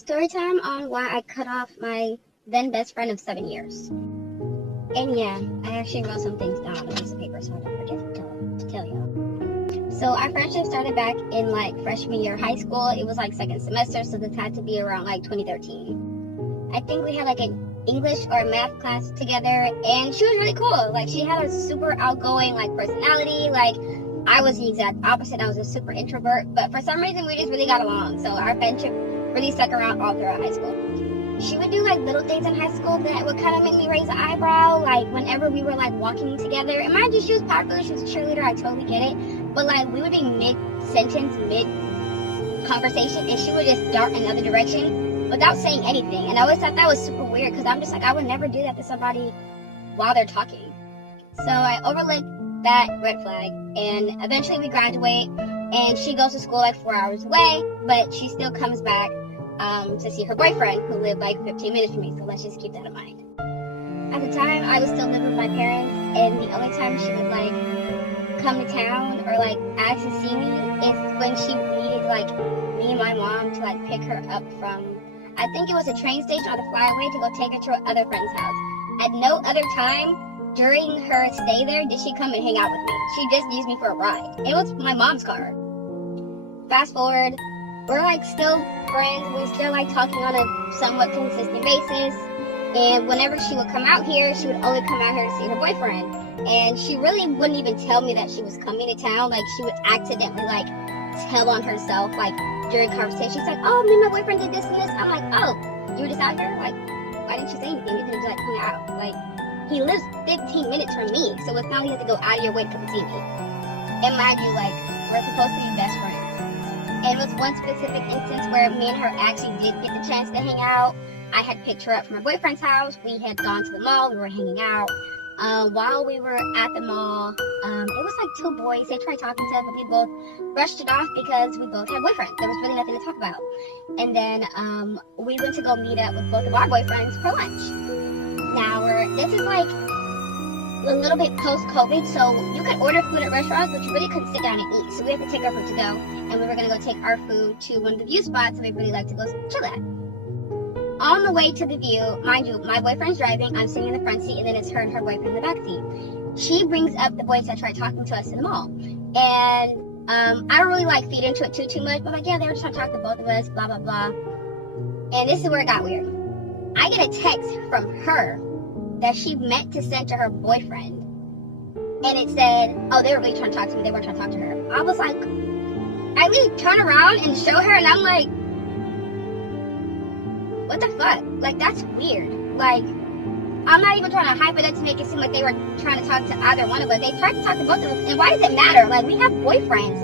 Story time on why I cut off my then best friend of 7 years. And yeah, I actually wrote some things down on a piece of paper so I don't forget to tell y'all. So our friendship started back in freshman year of high school. It was second semester, so this had to be around 2013. I think we had an English or math class together, and she was really cool. She had a super outgoing personality. I was the exact opposite. I was a super introvert, but for some reason we just really got along. So our friendship really stuck around all throughout high school. She would do little things in high school that would kind of make me raise an eyebrow. Whenever we were walking together, and mind you, she was popular, she was a cheerleader, I totally get it. But we would be mid-sentence, mid-conversation, and she would just dart in another direction without saying anything. And I always thought that was super weird because I'm just I would never do that to somebody while they're talking. So I overlooked that red flag, and eventually we graduate, and she goes to school 4 hours away, but she still comes back to see her boyfriend, who lived 15 minutes from me. So let's just keep that in mind. At the time, I was still living with my parents, and the only time she would come to town or ask to see me is when she needed me and my mom to pick her up from, I think it was a train station or the flyaway, to go take her to her other friend's house. At no other time during her stay there did she come and hang out with me. She just used me for a ride. It was my mom's car. Fast forward, we're still friends. We're still talking on a somewhat consistent basis. And whenever she would come out here, she would only come out here to see her boyfriend. And she really wouldn't even tell me that she was coming to town. She would accidentally tell on herself during conversation. She's oh, me and my boyfriend did this and this. I'm oh, you were just out here? Why didn't you say anything? You could have just hung out. He lives 15 minutes from me, so it's not like you have to go out of your way to come see me. And mind you, we're supposed to be best friends. And it was one specific instance where me and her actually did get the chance to hang out. I had picked her up from her boyfriend's house. We had gone to the mall. We were hanging out. While we were at the mall, it was two boys. They tried talking to us, but we both brushed it off because we both had boyfriends. There was really nothing to talk about. And then we went to go meet up with both of our boyfriends for lunch. Now, this is a little bit post-COVID, so you could order food at restaurants, but you really couldn't sit down and eat. So we had to take our food to go, and we were going to go take our food to one of the view spots that we really like to go chill at. On the way to the view, mind you, my boyfriend's driving, I'm sitting in the front seat, and then it's her and her boyfriend in the back seat. She brings up the boys that tried talking to us in the mall. And I don't really feed into it too much, but yeah, they were trying to talk to both of us, blah, blah, blah. And this is where it got weird. I get a text from her that she meant to send to her boyfriend. And it said, oh, they were really trying to talk to me. They weren't trying to talk to her. I was I really turn around and show her, and I'm what the fuck? That's weird. I'm not even trying to hype it up to make it seem like they were trying to talk to either one of us. They tried to talk to both of us. And why does it matter? We have boyfriends.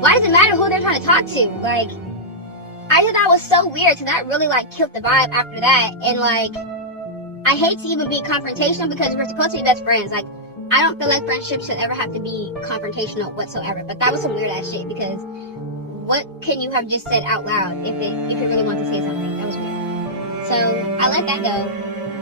Why does it matter who they're trying to talk to? I thought that was so weird. So that really killed the vibe after that. And I hate to even be confrontational because we're supposed to be best friends. I don't feel like friendships should ever have to be confrontational whatsoever. But that was some weird ass shit because what can you have just said out loud if you really want to say something? That was weird. So I let that go.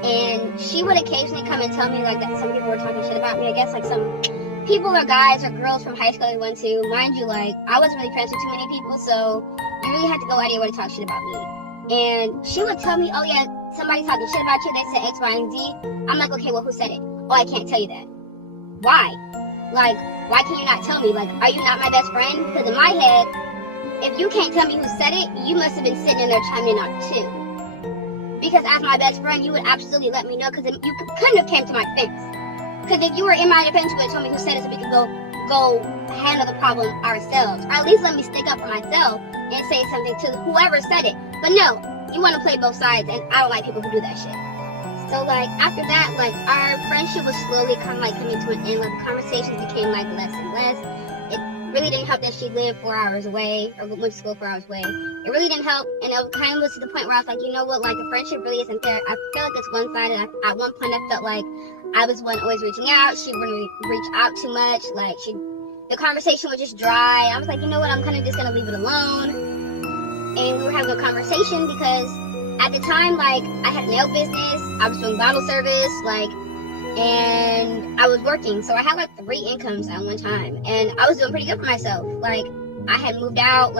And she would occasionally come and tell me that some people were talking shit about me. I guess some people or guys or girls from high school we went to. Mind you, I wasn't really friends with too many people, so you really had to go out of your way to talk shit about me. And she would tell me, oh yeah, somebody's talking shit about you, they said X, Y, and Z. I'm okay, well, who said it? Oh, I can't tell you that. Why? Why can you not tell me? Are you not my best friend? Because in my head, if you can't tell me who said it, you must have been sitting in there chiming in on it too. Because as my best friend, you would absolutely let me know, because you couldn't have came to my defense. Because if you were in my defense, you would have told me who said it so we could go handle the problem ourselves. Or at least let me stick up for myself and say something to whoever said it. But no, you want to play both sides, and I don't like people who do that shit. So after that, our friendship was slowly kind of coming to an end. The conversations became less and less. It really didn't help that she lived 4 hours away, or went to school 4 hours away. It really didn't help, and it kind of was to the point where I was you know what, the friendship really isn't there. I feel it's one-sided. At one point, I felt I was one always reaching out. She wouldn't really reach out too much. The conversation was just dry. I was you know what, I'm kind of just gonna leave it alone. And we were having a conversation because at the time, I had a nail business, I was doing bottle service, and I was working, so I had 3 incomes at one time, and I was doing pretty good for myself. I had moved out,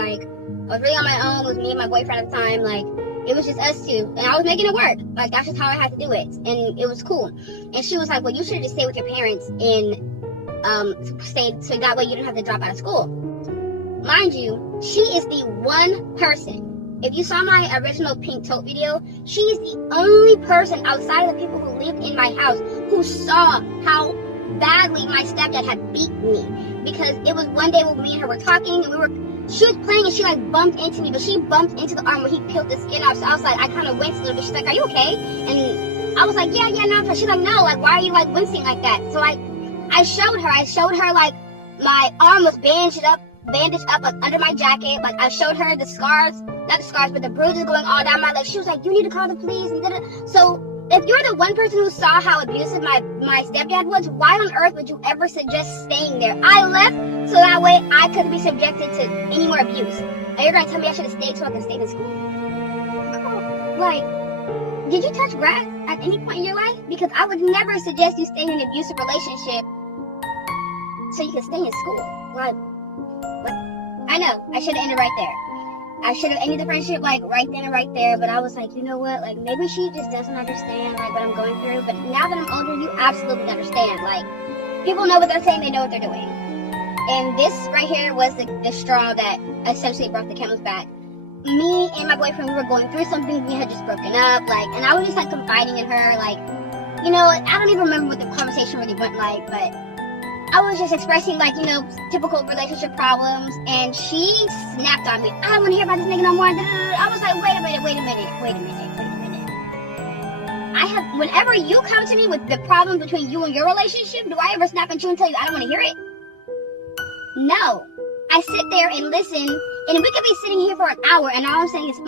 I was really on my own. It was me and my boyfriend at the time. Like, it was just us two. And I was making it work. Like, that's just how I had to do it. And it was cool. And she was like, well, you should have just stayed with your parents and stayed so that way you didn't have to drop out of school. Mind you, she is the one person. If you saw my original pink tote video, she is the only person outside of the people who lived in my house who saw how badly my stepdad had beat me. Because it was one day when me and her were talking, and she was playing and she like bumped into me, but she bumped into the arm where he peeled the skin off. So I was like, I kind of winced a little bit. She's like, are you okay? And I was like, yeah, no. She's like, no, like, why are you like wincing like that? So I showed her like my arm was bandaged up like under my jacket. Like, I showed her the scars, not the scars, but the bruises going all down my leg. She was like, you need to call the police. And so if you're the one person who saw how abusive my stepdad was, why on earth would you ever suggest staying there? I left so that way I couldn't be subjected to any more abuse. And you're gonna tell me I should have stayed so I could stay in school? Like, did you touch grass at any point in your life? Because I would never suggest you stay in an abusive relationship so you can stay in school. Like, what? I know, I should have ended right there. I should have ended the friendship like right then and right there, but I was like, you know what, like maybe she just doesn't understand like what I'm going through. But now that I'm older, you absolutely understand. Like, people know what they're saying, they know what they're doing. And this right here was the straw that essentially broke the camel's back. Me and my boyfriend, we were going through something, we had just broken up, like, and I was just like confiding in her, like, you know, I don't even remember what the conversation really went like, but I was just expressing, like, you know, typical relationship problems, and she snapped on me. I don't want to hear about this nigga no more. I was like, wait a minute. Whenever you come to me with the problem between you and your relationship, do I ever snap at you and tell you I don't want to hear it? No. I sit there and listen, and we could be sitting here for an hour, and all I'm saying is,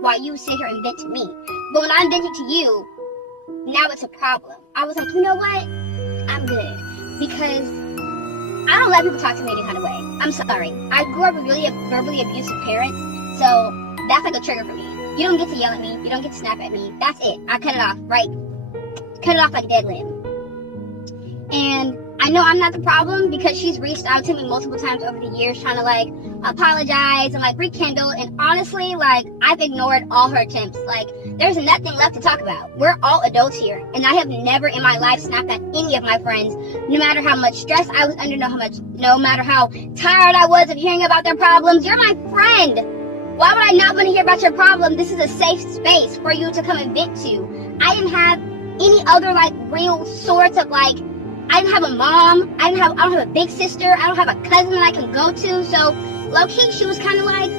while you sit here and vent to me. But when I'm venting to you, now it's a problem. I was like, you know what? I'm good. Because I don't let people talk to me any kind of way. I'm sorry. I grew up with really verbally abusive parents, so that's like a trigger for me. You don't get to yell at me. You don't get to snap at me. That's it. I cut it off, right? Cut it off like a dead limb. And I know I'm not the problem because she's reached out to me multiple times over the years trying to like apologize and like rekindle. And honestly, like, I've ignored all her attempts. Like, there's nothing left to talk about. We're all adults here. And I have never in my life snapped at any of my friends, no matter how much stress I was under, no matter how tired I was of hearing about their problems. You're my friend. Why would I not want to hear about your problem? This is a safe space for you to come and vent to. I didn't have any other like real sorts of like, I didn't have a mom. I don't have a big sister. I don't have a cousin that I can go to. So low-key, she was kind of like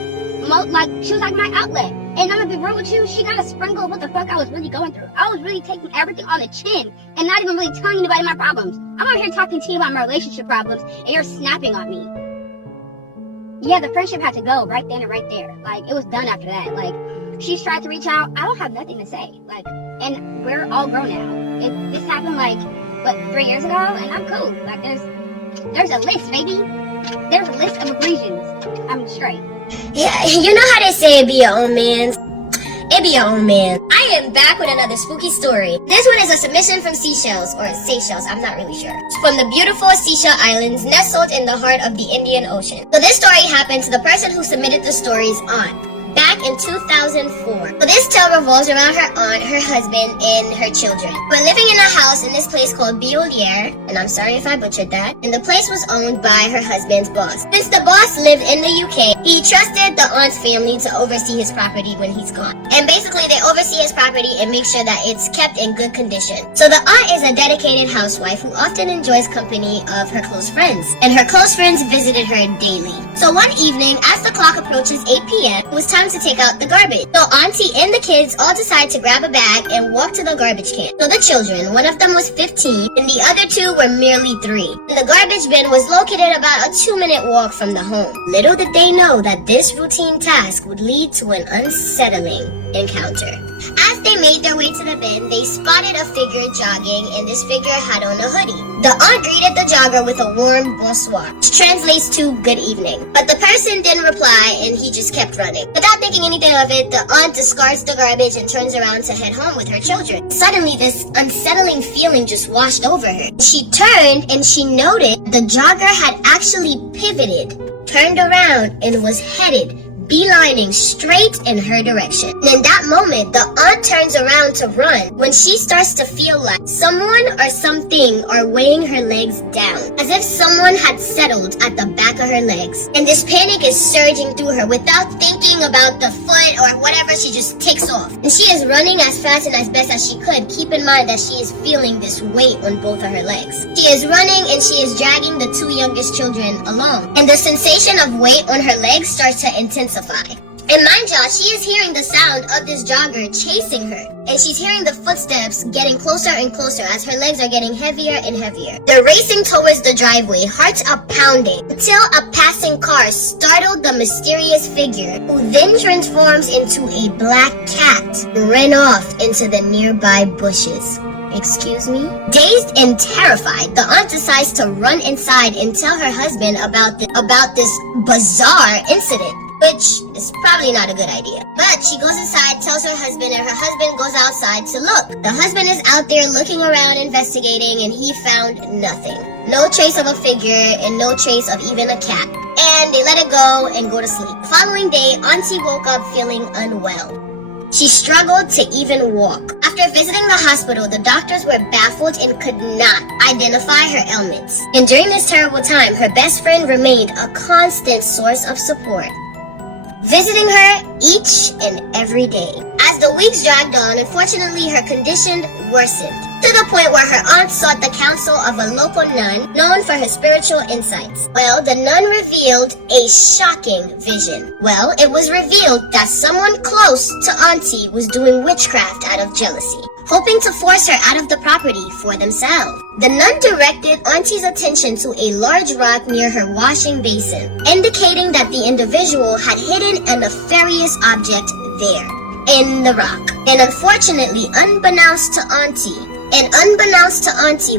she was like my outlet. And I'm gonna be real with you, she got a sprinkle of what the fuck I was really going through. I was really taking everything on the chin and not even really telling anybody my problems. I'm out here talking to you about my relationship problems, and you're snapping on me. Yeah, the friendship had to go right then and right there. Like, it was done after that. Like, she's tried to reach out. I don't have nothing to say. Like, and we're all grown now. This happened like, 3 years ago, and I'm cool. Like, there's a list, baby. There's a list of aggressions. I'm straight. Yeah, you know how they say it be your own man? It be your own man. I am back with another spooky story. This one is a submission from Seychelles, or Seychelles, I'm not really sure. It's from the beautiful Seychelles Islands, nestled in the heart of the Indian Ocean. So this story happened to the person who submitted the story's aunt back in 2004. So this tale revolves around her aunt, her husband, and her children. We're living in a house in this place called Biolier, and I'm sorry if I butchered that, and the place was owned by her husband's boss. Since the boss lived in the UK, he trusted the aunt's family to oversee his property when he's gone. And basically, they oversee his property and make sure that it's kept in good condition. So the aunt is a dedicated housewife who often enjoys company of her close friends, and her close friends visited her daily. So one evening, as the clock approaches 8 p.m., it was time to take out the garbage. So auntie and the kids all decide to grab a bag and walk to the garbage can. So the children, one of them was 15 and the other two were merely 3. And the garbage bin was located about a 2-minute walk from the home. Little did they know that this routine task would lead to an unsettling encounter. As they made their way to the bin, they spotted a figure jogging, and this figure had on a hoodie. The aunt greeted the jogger with a warm bonsoir, which translates to good evening. But the person didn't reply, and he just kept running. Without thinking anything of it, the aunt discards the garbage and turns around to head home with her children. Suddenly, this unsettling feeling just washed over her. She turned, and she noted the jogger had actually pivoted, turned around, and was headed beelining straight in her direction. And in that moment, the aunt turns around to run when she starts to feel like someone or something are weighing her legs down, as if someone had settled at the back of her legs. And this panic is surging through her. Without thinking about the foot or whatever, she just takes off. And she is running as fast and as best as she could. Keep in mind that she is feeling this weight on both of her legs. She is running and she is dragging the two youngest children along. And the sensation of weight on her legs starts to intensify. And mind y'all, she is hearing the sound of this jogger chasing her. And she's hearing the footsteps getting closer and closer as her legs are getting heavier and heavier. They're racing towards the driveway, hearts are pounding, until a passing car startled the mysterious figure, who then transforms into a black cat and ran off into the nearby bushes. Excuse me? Dazed and terrified, the aunt decides to run inside and tell her husband about this bizarre incident, which is probably not a good idea. But she goes inside, tells her husband, and her husband goes outside to look. The husband is out there looking around, investigating, and he found nothing. No trace of a figure and no trace of even a cat. And they let it go and go to sleep. The following day, Auntie woke up feeling unwell. She struggled to even walk. After visiting the hospital, the doctors were baffled and could not identify her ailments. And during this terrible time, her best friend remained a constant source of support, visiting her each and every day. As the weeks dragged on, unfortunately, her condition worsened, to the point where her aunt sought the counsel of a local nun known for her spiritual insights. Well, the nun revealed a shocking vision. Well, it was revealed that someone close to Auntie was doing witchcraft out of jealousy, hoping to force her out of the property for themselves. The nun directed Auntie's attention to a large rock near her washing basin, indicating that the individual had hidden a nefarious object there, in the rock. And unfortunately, unbeknownst to Auntie,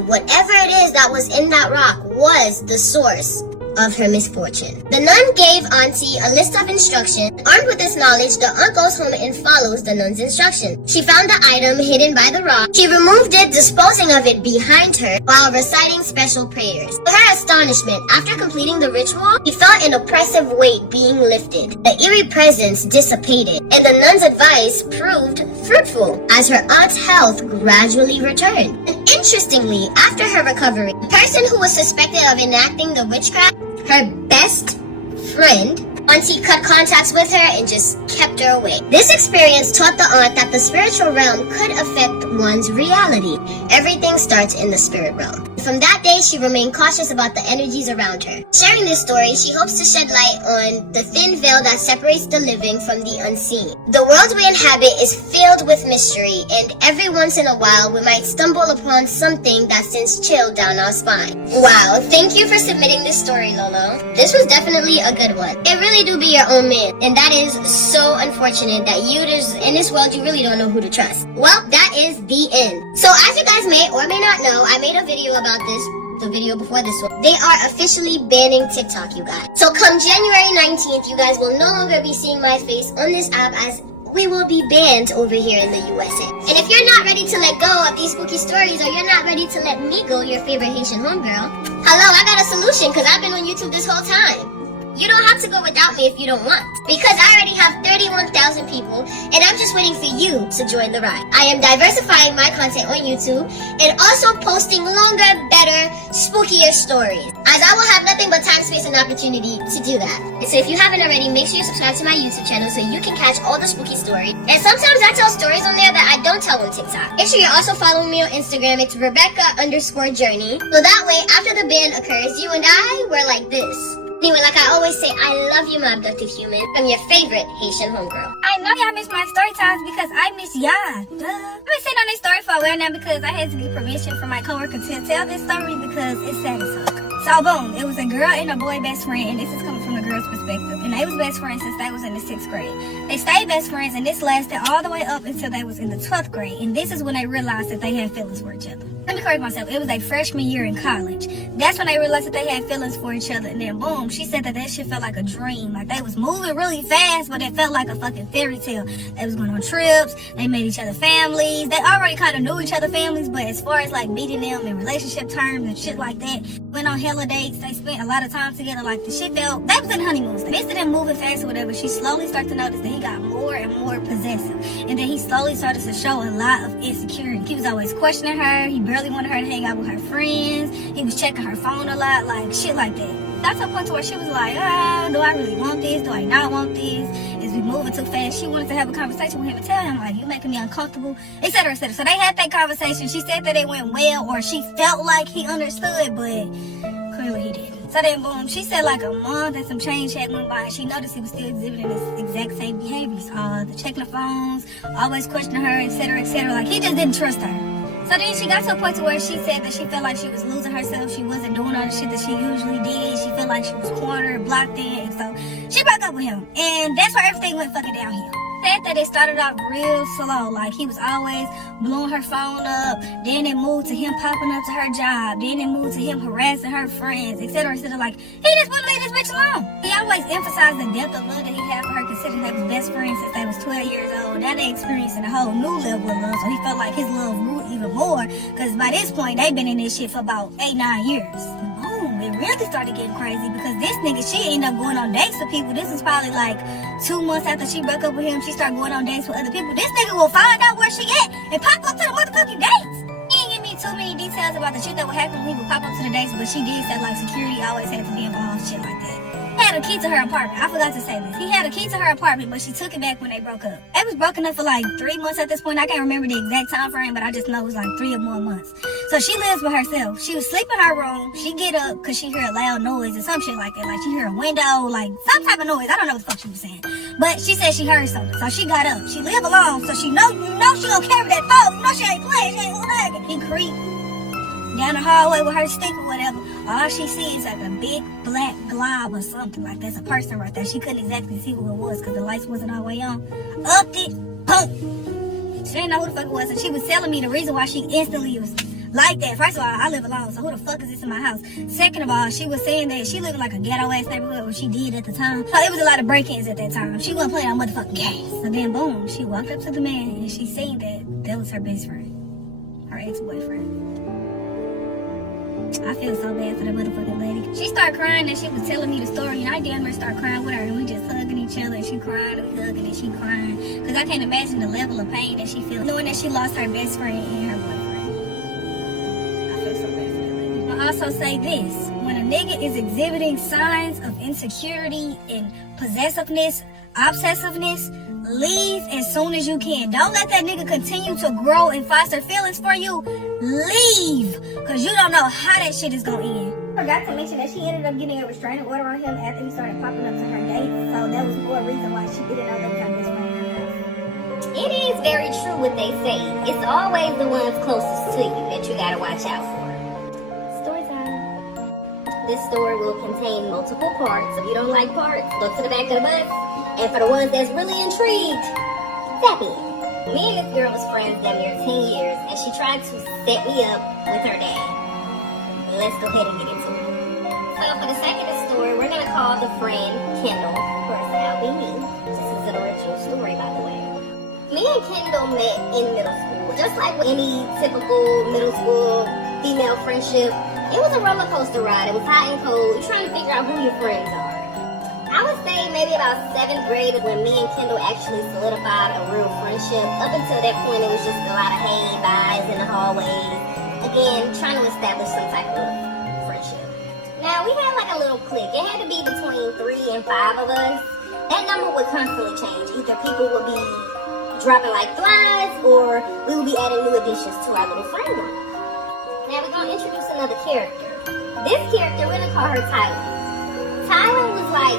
whatever it is that was in that rock was the source of her misfortune. The nun gave Auntie a list of instructions. Armed with this knowledge, the aunt goes home and follows the nun's instruction. She found the item hidden by the rock. She removed it, disposing of it behind her while reciting special prayers. To her astonishment, after completing the ritual, she felt an oppressive weight being lifted. The eerie presence dissipated, and the nun's advice proved fruitful as her aunt's health gradually returned. And interestingly, after her recovery, the person who was suspected of enacting the witchcraft, her best friend, Auntie cut contacts with her and just kept her away. This experience taught the aunt that the spiritual realm could affect one's reality. Everything starts in the spirit realm. From that day, she remained cautious about the energies around her. Sharing this story, she hopes to shed light on the thin veil that separates the living from the unseen. The world we inhabit is filled with mystery, and every once in a while, we might stumble upon something that sends chill down our spine. Wow, thank you for submitting this story, Lolo. This was definitely a good one. It really do be your own man, and that is so unfortunate that in this world you really don't know who to trust. Well, that is the end. So as you guys may or may not know, I made a video about this, the video before this one. They are officially banning TikTok, you guys. So come January 19th, you guys will no longer be seeing my face on this app, as we will be banned over here in the USA. And if you're not ready to let go of these spooky stories, or you're not ready to let me go, your favorite Haitian homegirl, hello, I got a solution, because I've been on YouTube this whole time. You don't have to go without me if you don't want, because I already have 31,000 people, and I'm just waiting for you to join the ride. I am diversifying my content on YouTube and also posting longer, better, spookier stories, as I will have nothing but time, space, and opportunity to do that. And so if you haven't already, make sure you subscribe to my YouTube channel so you can catch all the spooky stories. And sometimes I tell stories on there that I don't tell on TikTok. Make sure you're also following me on Instagram. It's Rebecca_Journey. So that way, after the ban occurs, you and I were like this. Anyway, like I always say, I love you, my abducted human. I'm your favorite Haitian homegirl. I know y'all miss my story times because I miss y'all. Duh. I've been sitting on this story for a while now because I had to get permission from my coworker to tell this story because it's sad as fuck. So boom, it was a girl and a boy best friend, and this is coming from the girl's perspective. And they was best friends since they was in the 6th grade. They stayed best friends, and this lasted all the way up until they was in the 12th grade. And this is when they realized that they had feelings for each other. Let me correct myself. It was their freshman year in college. That's when they realized that they had feelings for each other. And then boom, she said that shit felt like a dream. Like they was moving really fast, but it felt like a fucking fairy tale. They was going on trips. They made each other families. They already kind of knew each other families, but as far as like meeting them in relationship terms and shit like that, went on hella dates. They spent a lot of time together. Like the shit felt, they was in honeymoon stage. Instead of moving fast or whatever, she slowly started to notice that he got more and more possessive. And then he slowly started to show a lot of insecurity. He was always questioning her. He barely wanted her to hang out with her friends. He was checking her phone a lot, like shit like that. That's a point to where she was like, do I really want this? Do I not want this? Is we moving too fast? She wanted to have a conversation with him and tell him, like, you making me uncomfortable, etc., etc. So they had that conversation. She said that it went well, or she felt like he understood, but clearly he didn't. So then boom, she said like a month and some change had went by, and she noticed he was still exhibiting his exact same behaviors. The checking the phones, always questioning her, etc., etc. Like he just didn't trust her. So then she got to a point to where she said that she felt like she was losing herself. She wasn't doing all the shit that she usually did. She felt like she was cornered, blocked in. And so she broke up with him. And that's where everything went fucking downhill. Said that it started off real slow. Like he was always blowing her phone up. Then it moved to him popping up to her job. Then it moved to him harassing her friends, etc., etc. Like he just wouldn't leave this bitch alone. He always emphasized the depth of love that he had for her, considering they was best friends since they was 12 years old. Now they experiencing a whole new level of love. So he felt like his love grew even more. Because by this point, they've been in this shit for about 8-9 years. Boom, it really started getting crazy because this nigga, she ended up going on dates with people. This was probably like 2 months after she broke up with him. She started going on dates with other people. This nigga will find out where she at and pop up to the motherfucking dates. He didn't give me too many details about the shit that would happen when he would pop up to the dates, but she did say like security always had to be involved, shit like that. He had a key to her apartment. I forgot to say this. He had a key to her apartment, but she took it back when they broke up. They was broken up for like 3 months at this point. I can't remember the exact time frame, but I just know it was like 3 or more months. So she lives with herself. She was sleeping in her room. She get up because she hear a loud noise or some shit like that. Like she hear a window, like some type of noise. I don't know what the fuck she was saying. But she said she heard something. So she got up. She live alone. So she know she gonna carry that phone. You know she ain't playing. She ain't lagging. He creeped down the hallway with her stick or whatever. All she sees is like a big black glob or something. Like there's a person right there. She couldn't exactly see who it was because the lights wasn't all the way on. Upped it. Boom. She didn't know who the fuck it was. And she was telling me the reason why she instantly was like that. First of all, I live alone, so who the fuck is this in my house? Second of all, she was saying that she lived in like a ghetto ass neighborhood, or she did at the time. So it was a lot of break-ins at that time. She wasn't playing on motherfucking games. So then boom, she walked up to the man and she seen that was her best friend. Her ex-boyfriend. I feel so bad for the motherfucking lady. She started crying and she was telling me the story, and I damn near started crying with her, and we just hugging each other, and she crying and we hugging and she crying. Because I can't imagine the level of pain that she feels knowing that she lost her best friend and her boyfriend. I feel so bad for that lady. I'll also say this. When a nigga is exhibiting signs of insecurity and possessiveness, obsessiveness, leave as soon as you can. Don't let that nigga continue to grow and foster feelings for you. Leave, because you don't know how that shit is gonna end. Forgot to mention that she ended up getting a restraining order on him after he started popping up to her dates. So that was more reason why she didn't know that was her best friend in her house. It is very true what they say. It's always the ones closest to you that you gotta watch out for. Story time. This story will contain multiple parts. If you don't like parts, go to the back of the bus. And for the ones that's really intrigued, tap in. Me and this girl was friends damn near 10 years, and she tried to set me up with her dad. Let's go ahead and get into it. So for the sake of the story, we're going to call the friend Kendall. Of course, that'll be me. This is an original story, by the way. Me and Kendall met in middle school. Just like with any typical middle school female friendship, it was a roller coaster ride. It was hot and cold. You're trying to figure out who your friends are. I would say maybe about 7th grade is when me and Kendall actually solidified a real friendship. Up until that point, it was just a lot of hey, byes in the hallways. Again, trying to establish some type of friendship. Now, we had like a little clique. It had to be between 3 and 5 of us. That number would constantly change. Either people would be dropping like flies, or we would be adding new additions to our little friend group. Now, we're going to introduce another character. This character, we're going to call her Tyler. Tyler was like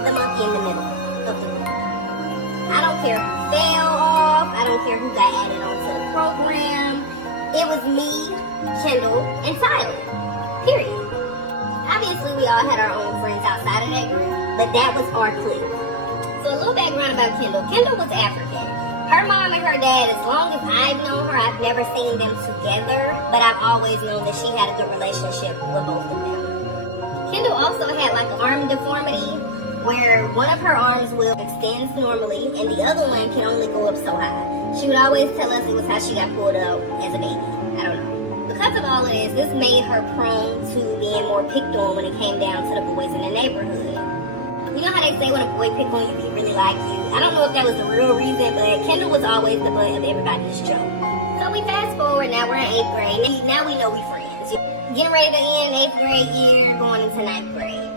the monkey in the middle of the room. I don't care who fell off. I don't care who got added onto the program. It was me, Kendall, and Tyler. Period. Obviously, we all had our own friends outside of that group, but that was our clique. So a little background about Kendall. Kendall was African. Her mom and her dad, as long as I've known her, I've never seen them together, but I've always known that she had a good relationship with both of them. Kendall also had like an arm deformity where one of her arms will extend normally and the other one can only go up so high. She would always tell us it was how she got pulled out as a baby. I don't know. Because of all of this made her prone to being more picked on when it came down to the boys in the neighborhood. You know how they say when a boy pick on you, he really like you? I don't know if that was the real reason, but Kendall was always the butt of everybody's joke. So we fast forward, now we're in 8th grade. Now we know we friends. Getting ready to end 8th grade year, going into 9th grade.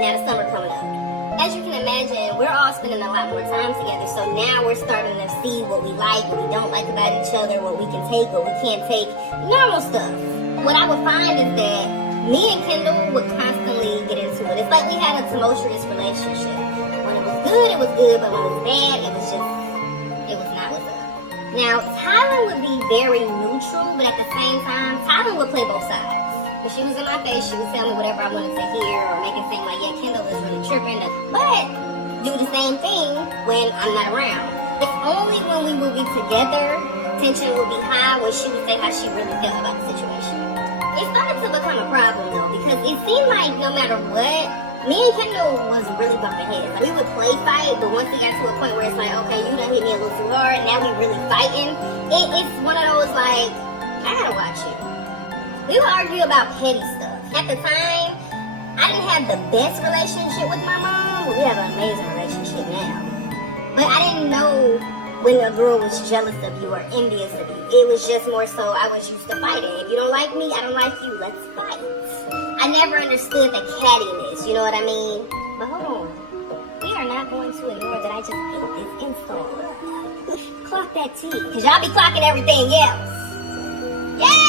Now the summer coming up. As you can imagine, we're all spending a lot more time together, so now we're starting to see what we like, what we don't like about each other, what we can take, what we can't take, normal stuff. What I would find is that me and Kendall would constantly get into it. It's like we had a tumultuous relationship. When it was good, but when it was bad, it was not what's up. Now, Tylen would be very neutral, but at the same time, Tylen would play both sides. When she was in my face, she would tell me whatever I wanted to hear or make it seem like, yeah, Kendall is really tripping. But do the same thing when I'm not around. It's only when we would be together, tension would be high, when she would say how she really felt about the situation. It started to become a problem though, because it seemed like no matter what, me and Kendall was really bumping heads. Like, we would play fight, but once we got to a point where it's like, okay, you done hit me a little too hard, now we really fighting. It's one of those like, I gotta watch you. We would argue about petty stuff. At the time, I didn't have the best relationship with my mom. We have an amazing relationship now. But I didn't know when a girl was jealous of you or envious of you. It was just more so I was used to fighting. If you don't like me, I don't like you. Let's fight. I never understood the cattiness, you know what I mean? But hold on. We are not going to ignore that I just ate this install. Clock that tea. Because y'all be clocking everything else. Yeah!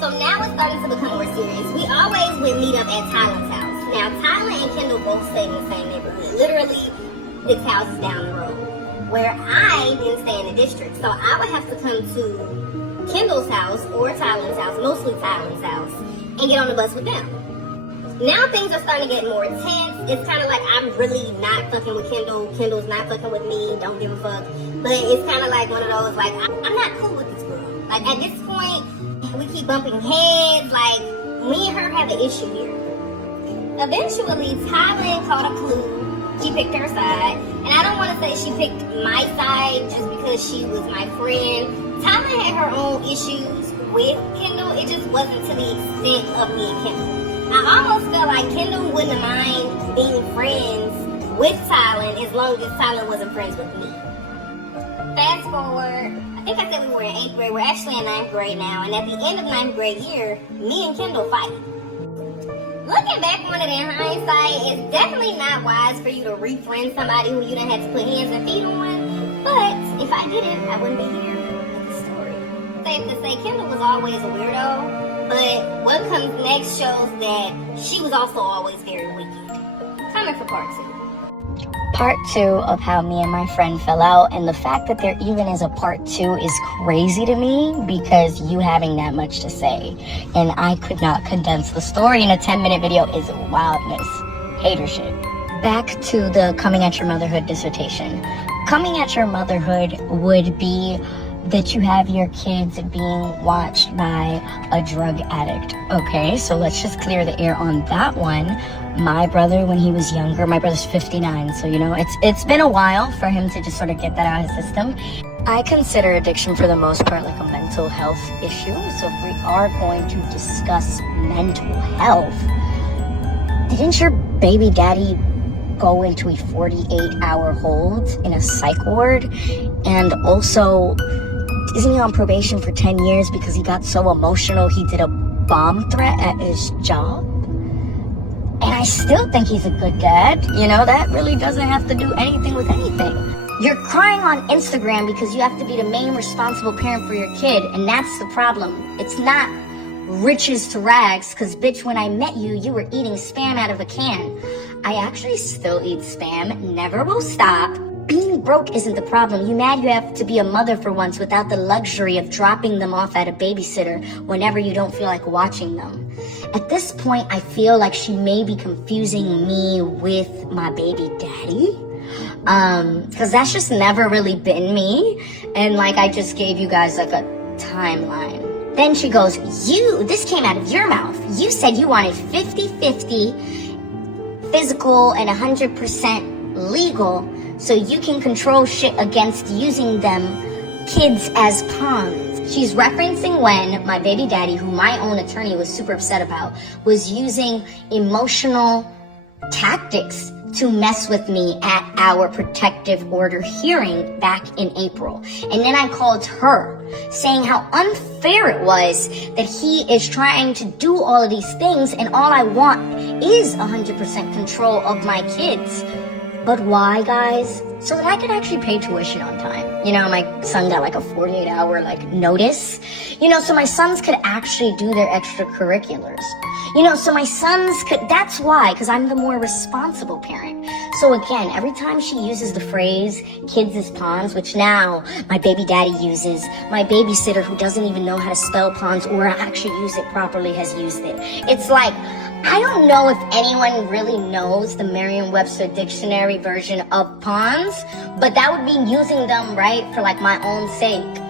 So now it's starting to become more serious. We always would meet up at Tylen's house. Now, Tylen and Kendall both stay in the same neighborhood. Literally 6 houses down the road. Where I didn't stay in the district. So I would have to come to Kendall's house or Tylen's house, mostly Tylen's house, and get on the bus with them. Now things are starting to get more intense. It's kind of like I'm really not fucking with Kendall. Kendall's not fucking with me. Don't give a fuck. But it's kind of like one of those, like, I'm not cool with this girl. Like, at this point, we keep bumping heads. Like, me and her have an issue here. Eventually, Tylen caught a clue. She picked her side. And I don't want to say she picked my side just because she was my friend. Tylen had her own issues with Kendall. It just wasn't to the extent of me and Kendall. I almost felt like Kendall wouldn't mind being friends with Tylen as long as Tylen wasn't friends with me. Fast forward, I think I said we were in 8th grade. We're actually in 9th grade now. And at the end of 9th grade year, me and Kendall fight. Looking back on it in hindsight, it's definitely not wise for you to refriend somebody who you done had to put hands and feet on. But if I didn't, I wouldn't be here with the story. Safe to say, Kendall was always a weirdo. But what comes next shows that she was also always very wicked. Coming for part 2. Part 2 of how me and my friend fell out, and the fact that there even is a part 2 is crazy to me because you having that much to say and I could not condense the story in a 10-minute video is wildness. Hater shit. Back to the coming at your motherhood dissertation. Coming at your motherhood would be that you have your kids being watched by a drug addict. Okay, so let's just clear the air on that one. My brother, when he was younger, my brother's 59, so you know, it's been a while for him to just sort of get that out of his system. I consider addiction for the most part like a mental health issue, so if we are going to discuss mental health, didn't your baby daddy go into a 48-hour hold in a psych ward? And also, isn't he on probation for 10 years because he got so emotional he did a bomb threat at his job? And I still think he's a good dad. You know, that really doesn't have to do anything with anything. You're crying on Instagram because you have to be the main responsible parent for your kid, and that's the problem. It's not riches to rags, because bitch, when I met you, you were eating Spam out of a can. I actually still eat Spam, never will stop. Being broke isn't the problem. You mad you have to be a mother for once without the luxury of dropping them off at a babysitter whenever you don't feel like watching them. At this point, I feel like she may be confusing me with my baby daddy. Because that's just never really been me. And like, I just gave you guys like a timeline. Then she goes, this came out of your mouth. You said you wanted 50-50 physical and 100% legal so you can control shit against using them kids as pawns. She's referencing when my baby daddy, who my own attorney was super upset about, was using emotional tactics to mess with me at our protective order hearing back in April. And then I called her saying how unfair it was that he is trying to do all of these things and all I want is 100% control of my kids. But why, guys? So that I could actually pay tuition on time. You know, my son got like a 48-hour like notice. You know, so my sons could actually do their extracurriculars. You know, so my sons could, that's why, because I'm the more responsible parent. So again, every time she uses the phrase kids as pawns, which now my baby daddy uses, my babysitter who doesn't even know how to spell pawns or actually use it properly has used it. It's like, I don't know if anyone really knows the Merriam-Webster dictionary version of pawns, but that would mean using them, right, for like my own sake.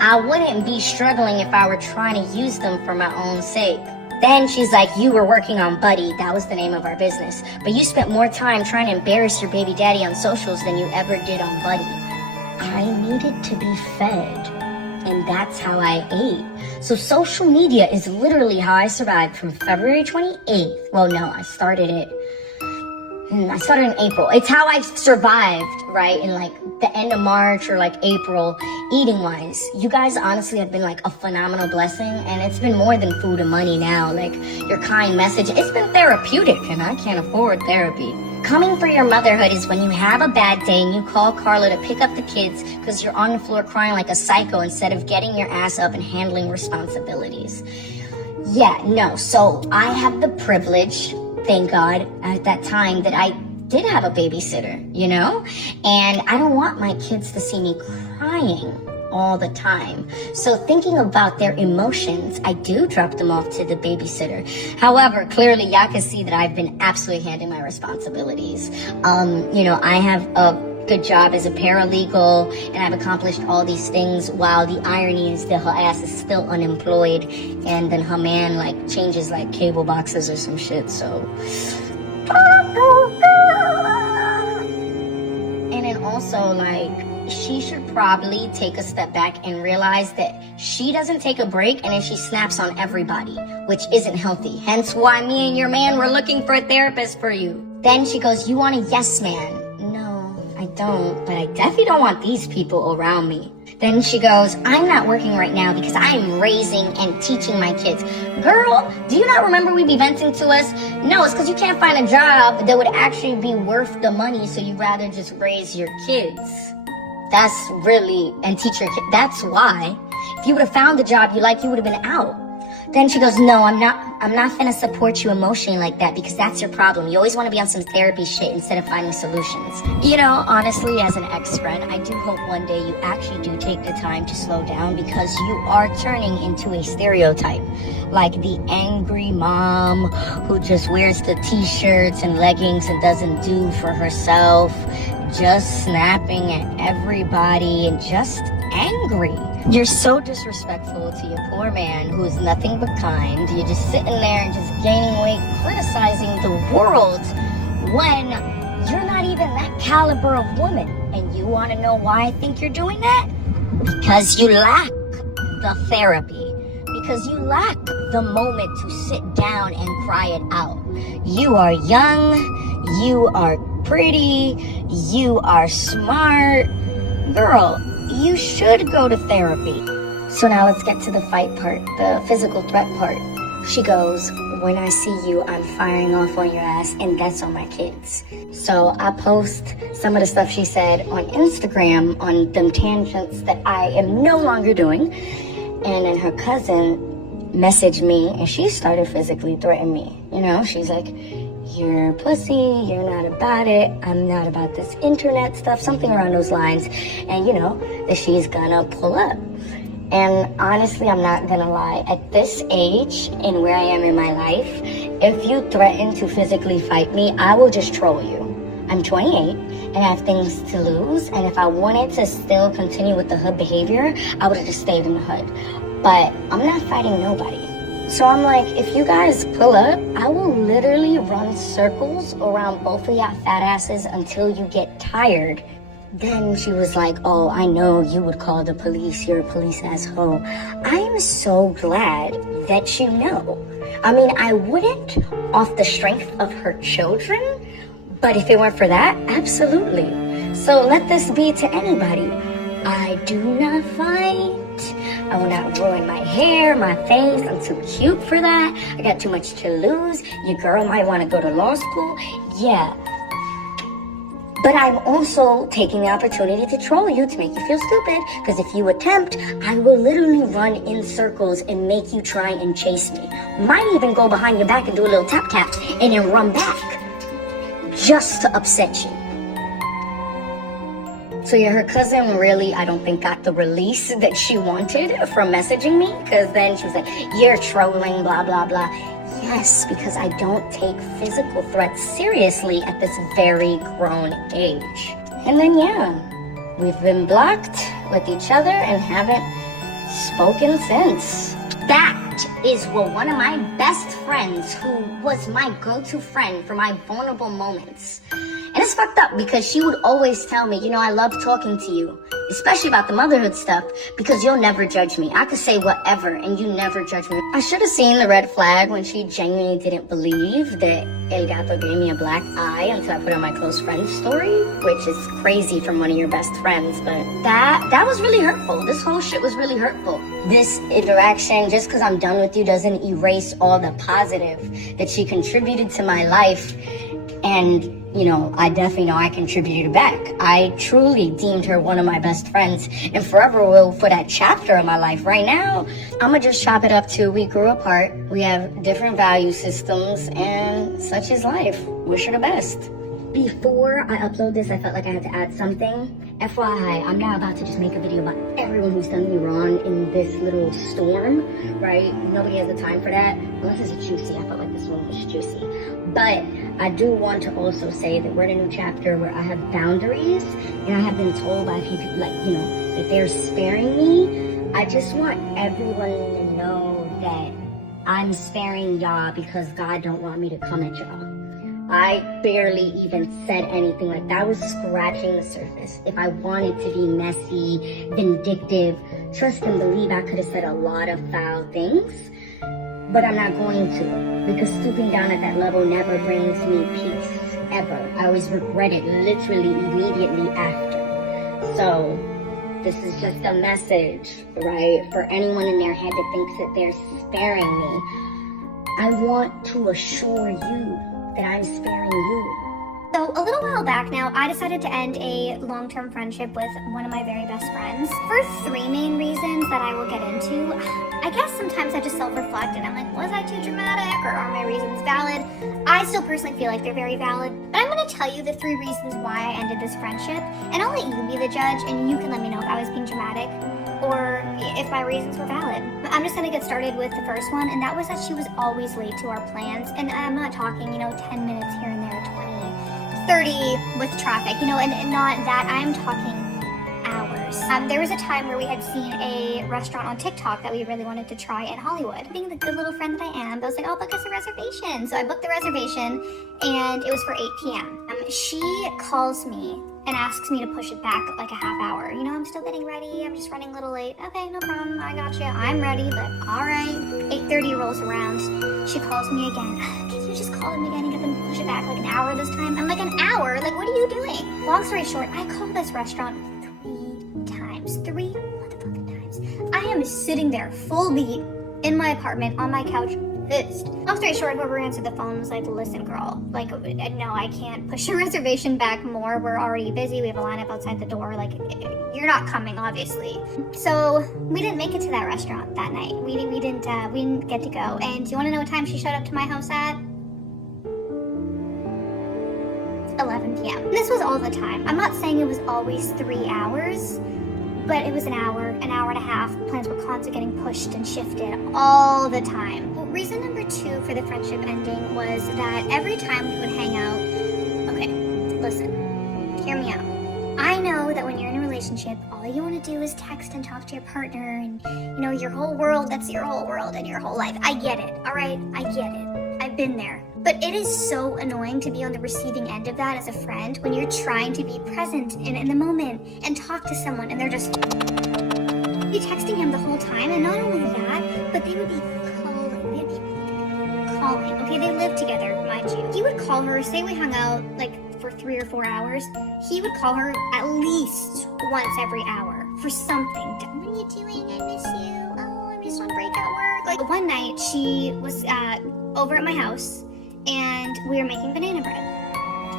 I wouldn't be struggling if I were trying to use them for my own sake. Then she's like, you were working on Buddy. That was the name of our business. But you spent more time trying to embarrass your baby daddy on socials than you ever did on Buddy. I needed to be fed, and that's how I ate. So social media is literally how I survived from February 28th. Well, no, I started in April. It's how I survived, right, in like the end of March or like April, eating-wise. You guys honestly have been like a phenomenal blessing, and it's been more than food and money now. Like, your kind message, it's been therapeutic, and I can't afford therapy. Coming for your motherhood is when you have a bad day and you call Carla to pick up the kids because you're on the floor crying like a psycho instead of getting your ass up and handling responsibilities. Yeah, no, so I have the privilege, thank God, at that time that I did have a babysitter, you know? And I don't want my kids to see me crying all the time. So thinking about their emotions, I do drop them off to the babysitter. However, clearly y'all can see that I've been absolutely handling my responsibilities. You know, I have a good job as a paralegal and I've accomplished all these things while the irony is that her ass is still unemployed and then her man like changes like cable boxes or some shit, so. And then also like, she should probably take a step back and realize that she doesn't take a break and then she snaps on everybody, which isn't healthy. Hence why me and your man were looking for a therapist for you. Then she goes, you want a yes man? No, I don't, but I definitely don't want these people around me. Then she goes, I'm not working right now because I'm raising and teaching my kids. Girl, do you not remember we be venting to us? No, it's because you can't find a job that would actually be worth the money, so you'd rather just raise your kids. That's really, and teach your kid, that's why. If you would have found the job you like, you would have been out. Then she goes, no, I'm not gonna support you emotionally like that because that's your problem. You always want to be on some therapy shit instead of finding solutions. You know, honestly, as an ex-friend, I do hope one day you actually do take the time to slow down because you are turning into a stereotype. Like the angry mom who just wears the t-shirts and leggings and doesn't do for herself, just snapping at everybody and just angry. You're so disrespectful to your poor man who is nothing but kind. You're just sitting there and just gaining weight, criticizing the world when you're not even that caliber of woman. And you want to know why I think you're doing that? Because you lack the therapy. Because you lack the moment to sit down and cry it out. You are young, you are pretty, you are smart. Girl, you should go to therapy. So now let's get to the fight part, the physical threat part. She goes, when I see you, I'm firing off on your ass, and that's on my kids. So I post some of the stuff she said on Instagram on them tangents that I am no longer doing. And then her cousin messaged me, and she started physically threatening me. You know, she's like, you're a pussy, you're not about it, I'm not about this internet stuff, something around those lines. And you know, that she's gonna pull up. And honestly, I'm not gonna lie, at this age and where I am in my life, if you threaten to physically fight me, I will just troll you. I'm 28, and I have things to lose. And if I wanted to still continue with the hood behavior, I would have just stayed in the hood. But I'm not fighting nobody. So I'm like, if you guys pull up, I will literally run circles around both of y'all fat asses until you get tired. Then she was like, oh, I know you would call the police. You're a police ass hoe. I am so glad that you know. I mean, I wouldn't off the strength of her children, but if it weren't for that, absolutely. So let this be to anybody. I do not fight. I will not ruin my hair, my face. I'm too cute for that. I got too much to lose. Your girl might want to go to law school. Yeah. But I'm also taking the opportunity to troll you to make you feel stupid. Because if you attempt, I will literally run in circles and make you try and chase me. Might even go behind your back and do a little tap tap and then run back. Just to upset you. So yeah, her cousin really, I don't think, got the release that she wanted from messaging me. Because then she was like, you're trolling, blah, blah, blah. Yes, because I don't take physical threats seriously at this very grown age. And then yeah, we've been blocked with each other and haven't spoken since. That is what one of my best friends, who was my go-to friend for my vulnerable moments. And it's fucked up because she would always tell me, you know, I love talking to you, especially about the motherhood stuff, because you'll never judge me. I could say whatever and you never judge me. I should have seen the red flag when she genuinely didn't believe that El Gato gave me a black eye until I put on my close friend's story, which is crazy from one of your best friends, but that was really hurtful. This whole shit was really hurtful. This interaction, just because I'm done with you, doesn't erase all the positive that she contributed to my life. And, you know, I definitely know I contributed back. I truly deemed her one of my best friends and forever will for that chapter of my life. Right now, I'm gonna just chop it up to we grew apart, we have different value systems, and such is life. Wish her the best. Before I upload this, I felt like I had to add something. FYI, I'm now about to just make a video about everyone who's done me wrong in this little storm, right? Nobody has the time for that, unless it's juicy. I felt like this one was juicy. But I do want to also say that we're in a new chapter where I have boundaries, and I have been told by a few people, like, you know, that they're sparing me. I just want everyone to know that I'm sparing y'all because God don't want me to come at y'all. I barely even said anything like that. I was scratching the surface. If I wanted to be messy, vindictive, trust and believe I could have said a lot of foul things, but I'm not going to, because stooping down at that level never brings me peace, ever. I always regret it literally immediately after. So this is just a message, right, for anyone in their head that thinks that they're sparing me. I want to assure you that I'm sparing you. So a little while back now, I decided to end a long-term friendship with one of my very best friends for 3 main reasons that I will get into. I guess sometimes I just self-reflect and I'm like, was I too dramatic or are my reasons valid? I still personally feel like they're very valid, but I'm going to tell you the 3 reasons why I ended this friendship, and I'll let you be the judge and you can let me know if I was being dramatic or if my reasons were valid. I'm just gonna get started with the first one, and that was that she was always late to our plans. And I'm not talking, 10 minutes here and there, 20, 30 with traffic, and not that. I'm talking hours. There was a time where we had seen a restaurant on TikTok that we really wanted to try in Hollywood. Being the good little friend that I am, I was like, oh, book us a reservation. So I booked the reservation, and it was for 8 p.m. She calls me and asks me to push it back like a half hour. I'm still getting ready. I'm just running a little late. Okay, no problem. I got you. I'm ready, but all right. 8:30 rolls around. She calls me again. Can you just call them again and get them to push it back like an hour this time? I'm like, an hour? Like, what are you doing? Long story short, I called this restaurant 3 times. 3 motherfucking times. I am sitting there full beat in my apartment on my couch, pissed. Long story short, whoever answered the phone was like, listen, girl, like, no, I can't push your reservation back more. We're already busy. We have a lineup outside the door. Like, you're not coming, obviously. So we didn't make it to that restaurant that night. We didn't get to go. And do you want to know what time she showed up to my house at? 11 p.m. This was all the time. I'm not saying it was always 3 hours, but it was an hour and a half. Plans were constantly getting pushed and shifted all the time. Well, reason number 2 for the friendship ending was that every time we would hang out, okay, listen, hear me out. I know that when you're in a relationship, all you want to do is text and talk to your partner and, you know, your whole world, that's your whole world and your whole life. I get it, all right? I get it. I've been there. But it is so annoying to be on the receiving end of that as a friend when you're trying to be present in the moment and talk to someone and they're just be texting him the whole time. And not only that, but they would be calling. Okay, they live together, mind you. He would call her, say we hung out like for 3 or 4 hours, he would call her at least once every hour for something. What are you doing? I miss you. Oh, I'm just on break at work. Like one night, she was over at my house, and we were making banana bread.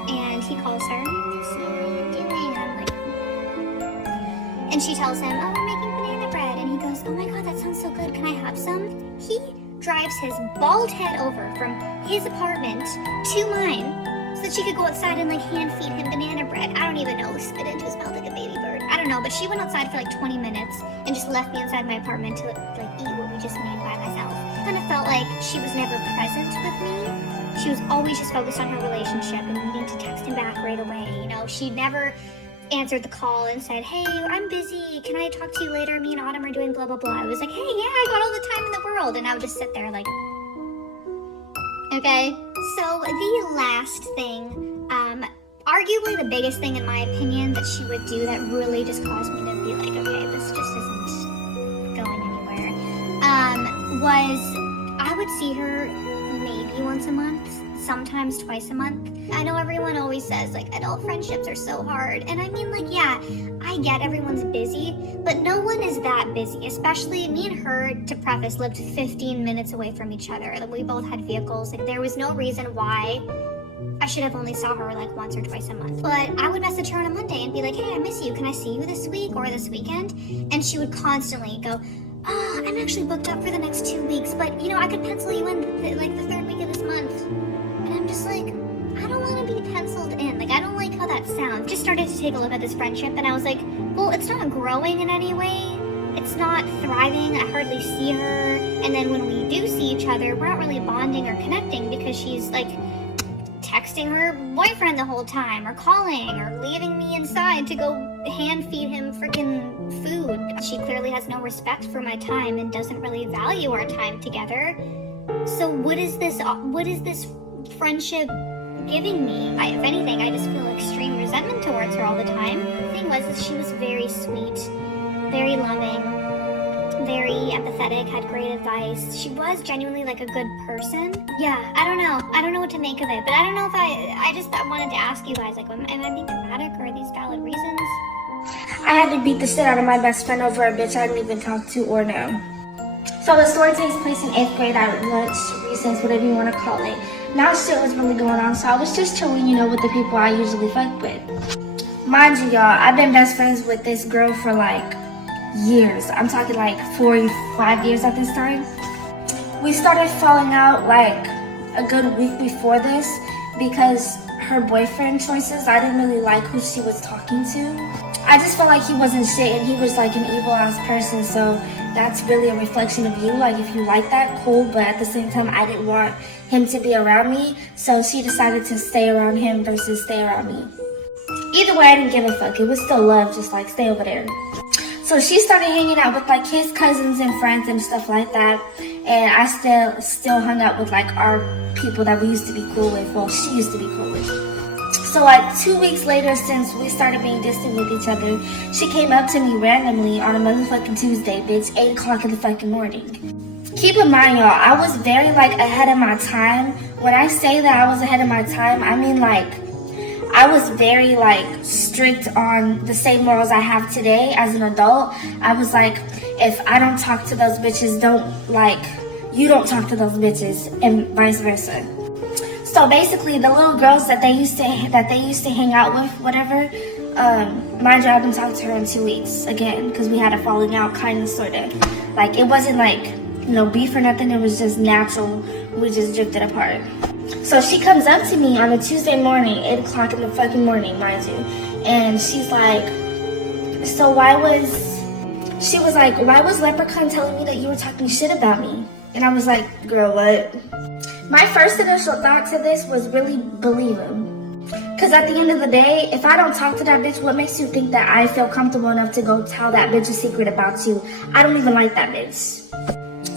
And he calls her, I miss you. What are you doing? And I'm like, and she tells him, oh, we're making banana bread. And he goes, oh my God, that sounds so good. Can I have some? He drives his bald head over from his apartment to mine so that she could go outside and like hand feed him banana bread. I don't even know, spit into his mouth like a baby bird. I don't know, but she went outside for like 20 minutes and just left me inside my apartment to like eat what we just made by myself. Kind of felt like she was never present with me. She was always just focused on her relationship and needing to text him back right away. You know, she never answered the call and said, hey, I'm busy. Can I talk to you later? Me and Autumn are doing blah, blah, blah. I was like, hey, yeah, I got all the time in the world. And I would just sit there like, okay. So the last thing, arguably the biggest thing in my opinion that she would do that really just caused me to be like, okay, this just isn't going anywhere, was I would see her maybe once a month, sometimes twice a month. I know everyone always says like adult friendships are so hard, and I mean, like, yeah, I get everyone's busy, but no one is that busy. Especially me and her, to preface, lived 15 minutes away from each other. Like, we both had vehicles. Like, there was no reason why I should have only saw her like once or twice a month. But I would message her on a Monday and be like, hey, I miss you. Can I see you this week or this weekend? And she would constantly go, oh, I'm actually booked up for the next 2 weeks, but you know, I could pencil you in like the 3rd week of this month. And I'm just like, I don't want to be penciled in. Like, I don't like how that sounds. Just started to take a look at this friendship and I was like, well, it's not growing in any way. It's not thriving. I hardly see her. And then when we do see each other, we're not really bonding or connecting because she's like texting her boyfriend the whole time or calling or leaving me inside to go hand feed him freaking food. She clearly has no respect for my time and doesn't really value our time together. So what is this friendship giving me? If anything, I just feel extreme resentment towards her all the time. The thing was that she was very sweet, very loving, very empathetic, had great advice. She was genuinely like a good person. Yeah, I don't know what to make of it, but I don't know if I just wanted to ask you guys, like, am I being dramatic or are these valid reasons? I had to beat the shit out of my best friend over a bitch I didn't even talk to or know. So the story takes place in 8th grade at lunch, recess, whatever you want to call it. Now shit was really going on, so I was just chilling, you know, with the people I usually fuck with. Mind you, y'all, I've been best friends with this girl for like years. I'm talking like 4 or 5 years at this time. We started falling out like a good week before this because her boyfriend choices, I didn't really like who she was talking to. I just felt like he wasn't shit and he was like an evil ass person, so that's really a reflection of you. Like, if you like that, cool, but at the same time I didn't want him to be around me, so she decided to stay around him versus stay around me. Either way, I didn't give a fuck. It was still love, just like stay over there. So she started hanging out with like his cousins and friends and stuff like that, and I still hung out with like our people that we used to be cool with. Well, she used to be cool with. So like 2 weeks later, since we started being distant with each other, she came up to me randomly on a motherfucking Tuesday, bitch, 8 o'clock in the fucking morning. Keep in mind, y'all, I was very like ahead of my time. When I say that I was ahead of my time, I mean like I was very like strict on the same morals I have today as an adult. I was like, if I don't talk to those bitches, you don't talk to those bitches, and vice versa. So basically, the little girls that they used to hang out with, whatever, mind you, I haven't talked to her in 2 weeks again because we had a falling out, kind of, sort of. Like, it wasn't like no beef or nothing. It was just natural. We just drifted apart. So she comes up to me on a Tuesday morning, 8 o'clock in the fucking morning, mind you, and she's like, so why was Leprechaun telling me that you were talking shit about me? And I was like, girl, what? My first initial thought to this was really believe him. Because at the end of the day, if I don't talk to that bitch, what makes you think that I feel comfortable enough to go tell that bitch a secret about you? I don't even like that bitch.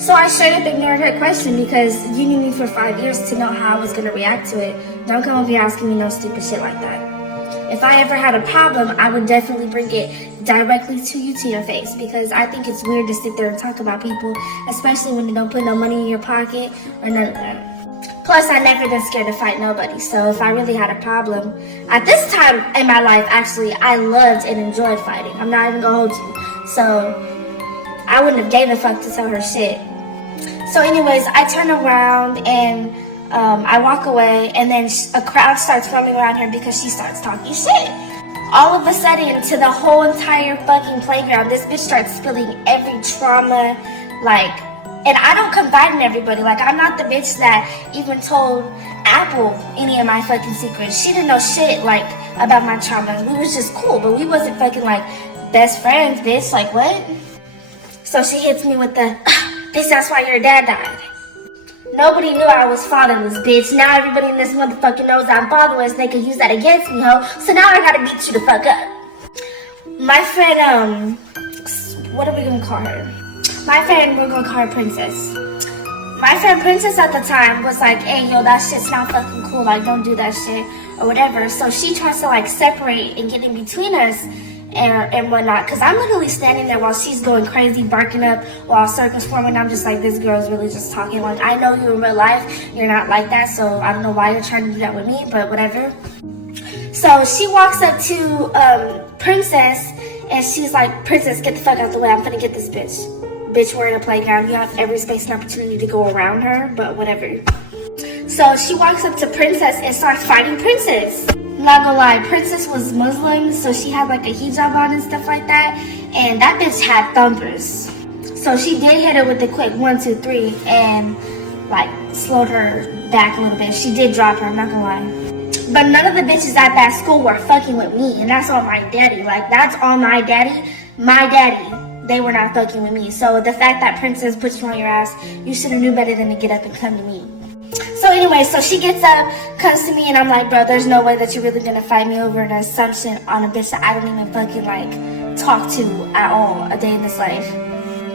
So I straight up ignored her question because you knew me for 5 years to know how I was going to react to it. Don't come over here asking me no stupid shit like that. If I ever had a problem, I would definitely bring it directly to you, to your face, because I think it's weird to sit there and talk about people, especially when they don't put no money in your pocket or none of that. Plus, I've never been scared to fight nobody, so if I really had a problem, at this time in my life, actually, I loved and enjoyed fighting. I'm not even gonna hold you. So, I wouldn't have gave a fuck to tell her shit. So anyways, I turn around and I walk away, and then a crowd starts forming around her because she starts talking shit. All of a sudden, to the whole entire fucking playground, this bitch starts spilling every trauma, like, and I don't confide in everybody. Like, I'm not the bitch that even told Apple any of my fucking secrets. She didn't know shit, like, about my traumas. We was just cool, but we wasn't fucking, like, best friends, bitch. Like, what? So she hits me with the, bitch, that's why your dad died. Nobody knew I was fatherless, bitch. Now everybody in this motherfucker knows I'm fatherless. They can use that against me, ho. So now I gotta beat you the fuck up. My friend, what are we gonna call her? My friend, we're gonna call her Princess. My friend Princess at the time was like, hey, yo, that shit's not fucking cool. Like, don't do that shit or whatever. So she tries to, like, separate and get in between us and whatnot, because I'm literally standing there while she's going crazy, barking up while circles forming. I'm just like, this girl's really just talking. Like, I know you in real life, you're not like that, so I don't know why you're trying to do that with me, but whatever. So she walks up to Princess, and she's like, Princess, get the fuck out the way, I'm finna get this bitch. Bitch, we're in a playground, you have every space and opportunity to go around her, but whatever. So she walks up to Princess and starts fighting Princess. Not gonna lie, Princess was Muslim, so she had like a hijab on and stuff like that, and that bitch had thumpers. So she did hit her with the quick 1, 2, 3 and like slowed her back a little bit. She did drop her, I'm not gonna lie. But none of the bitches at that school were fucking with me, and that's on my daddy. Like, that's on my daddy. My daddy, they were not fucking with me. So the fact that Princess put you on your ass, you should have knew better than to get up and come to me. So anyway, so she gets up, comes to me, and I'm like, bro, there's no way that you're really gonna fight me over an assumption on a bitch that I don't even fucking like talk to at all a day in this life.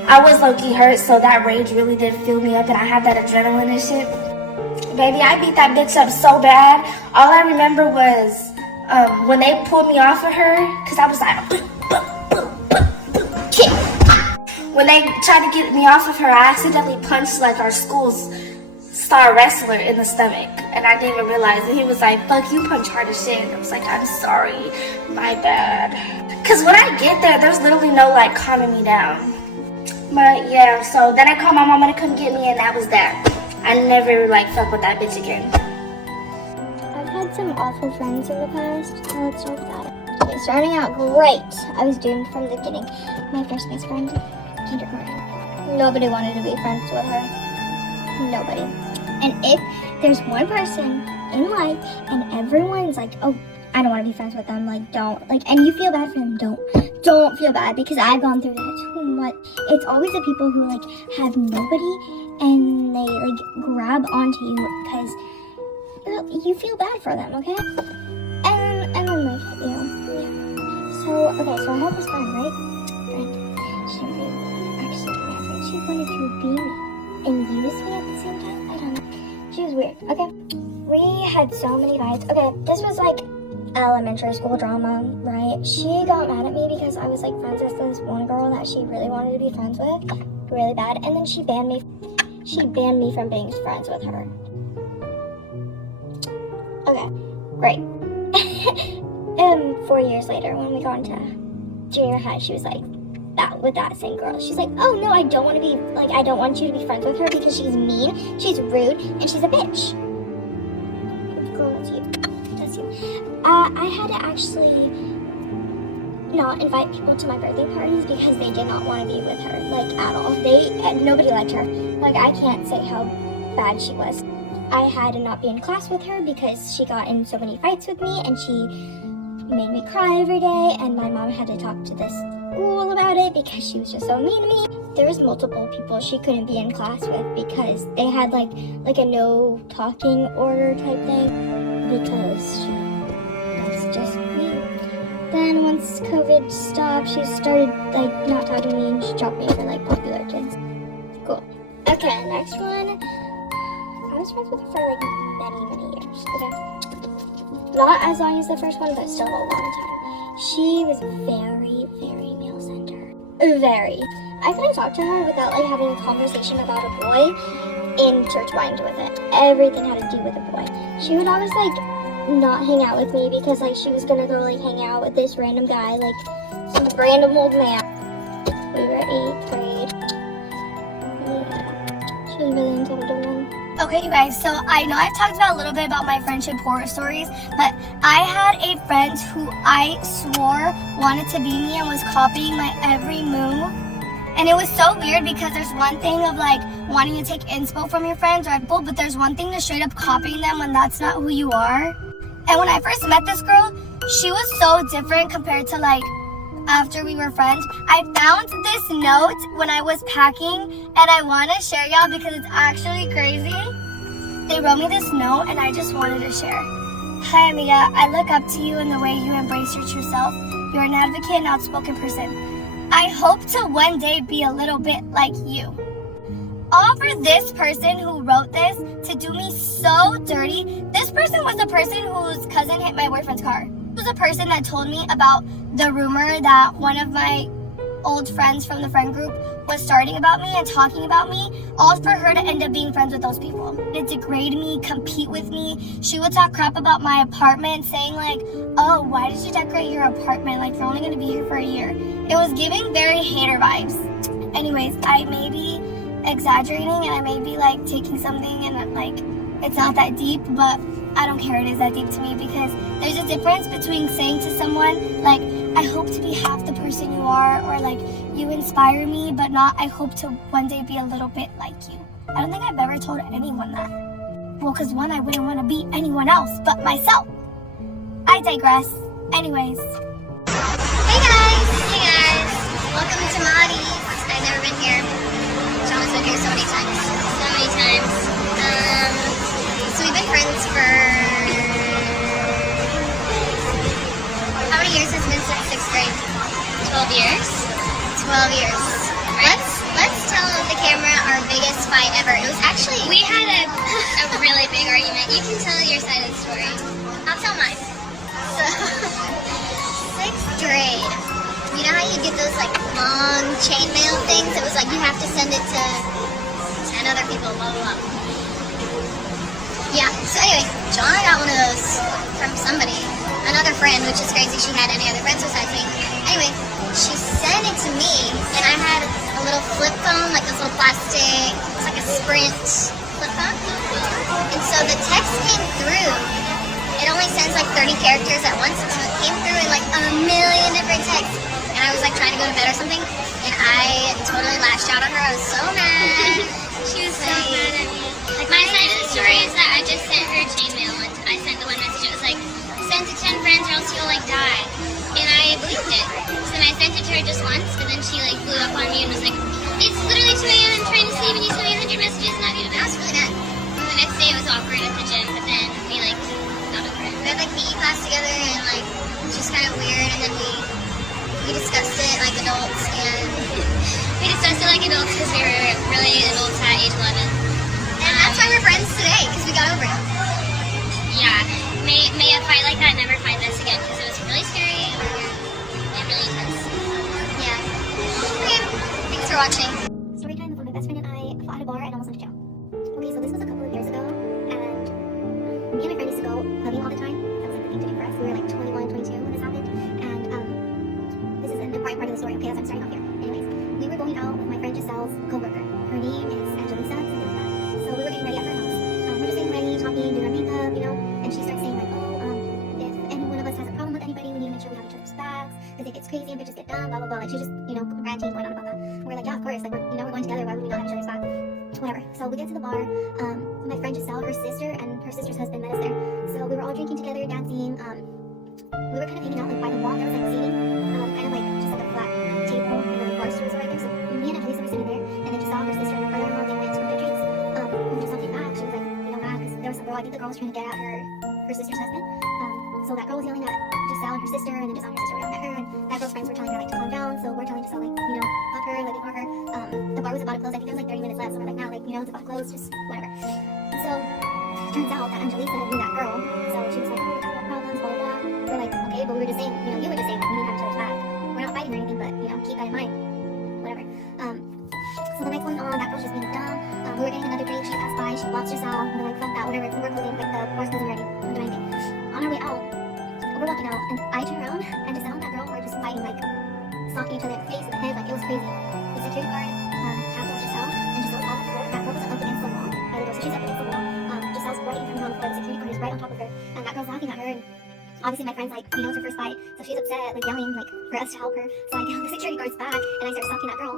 I was low-key hurt, so that rage really did fill me up, and I had that adrenaline and shit. Baby, I beat that bitch up so bad. All I remember was when they pulled me off of her, because I was like, kick. When they tried to get me off of her, I accidentally punched like our school's star wrestler in the stomach, and I didn't even realize it. He was like, fuck, you punch hard as shit. And I was like, I'm sorry, my bad. Because when I get there, there's literally no like calming me down. But yeah, so then I called my mama to come get me, and that was that. I never like fuck with that bitch again. I've had some awful friends in the past. So let's start with that. Okay, starting out great. I was doomed from the beginning. My first best friend, kindergarten. Nobody wanted to be friends with her. Nobody. And if there's one person in life and everyone's like, oh, I don't want to be friends with them, like, don't, like, and you feel bad for them, don't feel bad, because I've gone through that too much. It's always the people who, like, have nobody and they, like, grab onto you because you feel bad for them, okay? And then, like, you know, yeah. So, okay, so I had this friend, right? She didn't really actually be my friend. She wanted to be me and use me at the same time. I don't know. She was weird, okay? We had so many fights. Okay, this was, like, elementary school drama, right? She got mad at me because I was, like, friends with this one girl that she really wanted to be friends with, really bad, and then she banned me from being friends with her. Okay, great. 4 years later, when we got into junior high, she was like, with that same girl. She's like, oh no, I don't want you to be friends with her because she's mean, she's rude, and she's a bitch. Girl, that's you. That's you. I had to actually not invite people to my birthday parties because they did not want to be with her, like, at all. Nobody liked her. Like, I can't say how bad she was. I had to not be in class with her because she got in so many fights with me, and she made me cry every day, and my mom had to talk to this school about it because she was just so mean to me. There was multiple people she couldn't be in class with because they had like a no talking order type thing because once COVID stopped, she started like not talking to me and she dropped me for like popular kids. Cool. Okay, next one. I was friends with her for like many years. Okay. Not as long as the first one, but still a long time. She was very male-centered. Very. I couldn't talk to her without like having a conversation about a boy intertwined with it. Everything had to do with a boy. She would always like not hang out with me because like she was gonna go like hang out with this random guy, like some random old man. We were 8th grade. Yeah. She was really into older men. Okay, you guys, so I know I've talked about a little bit about my friendship horror stories, but I had a friend who I swore wanted to be me and was copying my every move. And it was so weird because there's one thing of like wanting to take inspo from your friends, right? But there's one thing to straight up copying them when that's not who you are. And when I first met this girl, she was so different compared to like after we were friends. I found this note when I was packing and I want to share y'all because it's actually crazy. They wrote me this note and I just wanted to share. Hi amiga, I look up to you in the way you embrace your true self. You're an advocate and outspoken person. I hope to one day be a little bit like you. All for this person who wrote this to do me so dirty. This person was the person whose cousin hit my boyfriend's car. It was a person that told me about the rumor that one of my old friends from the friend group was starting about me and talking about me, all for her to end up being friends with those people. To degrade me, compete with me. She would talk crap about my apartment, saying like, oh, why did you decorate your apartment? Like, you're only gonna be here for a year. It was giving very hater vibes. Anyways, I may be exaggerating and I may be like taking something and like, it's not that deep, but I don't care it is that deep to me because there's a difference between saying to someone like, I hope to be half the person you are, or like, you inspire me, but not, I hope to one day be a little bit like you. I don't think I've ever told anyone that. Well, because one, I wouldn't want to be anyone else but myself. I digress. Anyways. Hey guys! Welcome to Maddie's. I've never been here. Sean's been here so many times. So we've been friends for... How many years has it been since 6th grade? 12 years? 12 years. Right. Let's tell the camera our biggest fight ever. It was actually... We had a really big argument. You can tell your side of the story. I'll tell mine. So, 6th grade. You know how you get those like long chainmail things? It was like you have to send it to 10 other people, blah, blah, blah. Yeah, so anyway, John got one of those from somebody, another friend, which is crazy she had any other friends besides me. Anyway, she sent it to me, and I had a little flip phone, like this little plastic, it's like a Sprint flip phone. And so the text came through. It only sends like 30 characters at once, so it came through in like a million different texts. And I was like trying to go to bed or something, and I totally lashed out on her. I was so mad. She was so mad at me. Like, my side of the story is that I just sent her chainmail, and I sent the one message. It was like, send to 10 friends or else you'll like die. And I believed it. So then I sent it to her just once, but then she like blew up on me and was like, it's literally 2 a.m. I'm trying to sleep and you sent me 100 messages and not even I was really mad. And the next day it was awkward at the gym, but then we like got over it. We had like PE class together, and like it was just kind of weird. And then we discussed it like adults, and We discussed it like adults because we were really adults at age 11. that's why we're friends today, because we got over it. Yeah, may a fight like that never find us again because it was really scary and really intense. Yeah. Okay. Thanks for watching. Story time before my best friend and I fought at a bar and almost went to jail. Okay, so this was a couple of years ago, and me and my friend used to go clubbing all the time. That was like the thing to do for us. We were like 21, 22 when this happened, and this is an important part of the story. Okay, as I'm starting off here. Anyways, we were going out with my friend Giselle's coworker. Her name is Angelisa, something like that. So we were getting ready at her house. We're just getting ready, talking, doing our makeup, you know, and she starts saying like, if any one of us has a problem with anybody, we need to make sure we have each other's backs, because it gets crazy and bitches get dumb, blah, blah, blah. Like, she's just, you know, ranting, going on about that. We're like, yeah, of course, like, we're going together, why would we not have each other's back? Whatever. So we get to the bar, my friend Giselle, her sister, and her sister's husband met us there. So we were all drinking together, dancing, we were kind of hanging out like by the wall. There was like seating, kind of like just like a flat table, and then the bar stools were right there. So me and Angelisa were sitting there, and then Giselle, her sister, and her brother-in-law, they went to go get drinks. And Giselle came back. She was like, you know, mad because there was some girl. I think the girl was trying to get at her sister's husband. So that girl was yelling at Giselle and her sister, and then Giselle and her sister were yelling at her. And so we're telling Giselle, like, you know, fuck her, like, ignore her. The bar was about to close. I think there was like 30 minutes left, so we're like, now, like, you know, it's about to close, just whatever. And so it turns out that Angelisa knew that girl, so she was like, oh, we're talking about problems, blah, blah, blah. We're like, okay, but we were just saying, you know, you were just saying, like, we need to have each other's back. We're not fighting or anything, but, you know, keep that in mind. Whatever. So the night's going on, that girl's just being dumb. We were getting another drink, she passed by, she walks Giselle, and we're like, fuck that, whatever, it's we're closing, like, the bar's closing already, don't do anything. On our way out, we're walking out, and I turn around, and Giselle and that girl were just fighting, like, stalking each other in the face and the head, like, it was crazy. The security guard tackles Giselle, and Giselle's on the floor. That girl was up against the wall by the door, so she's up against the wall. Giselle's right in front of her on the floor, the security guard is right on top of her, and that girl's laughing at her, and obviously my friend's like, you know, it's her first fight, so she's upset, like, yelling, like, for us to help her. So I tell the security guard's back, and I start stalking that girl,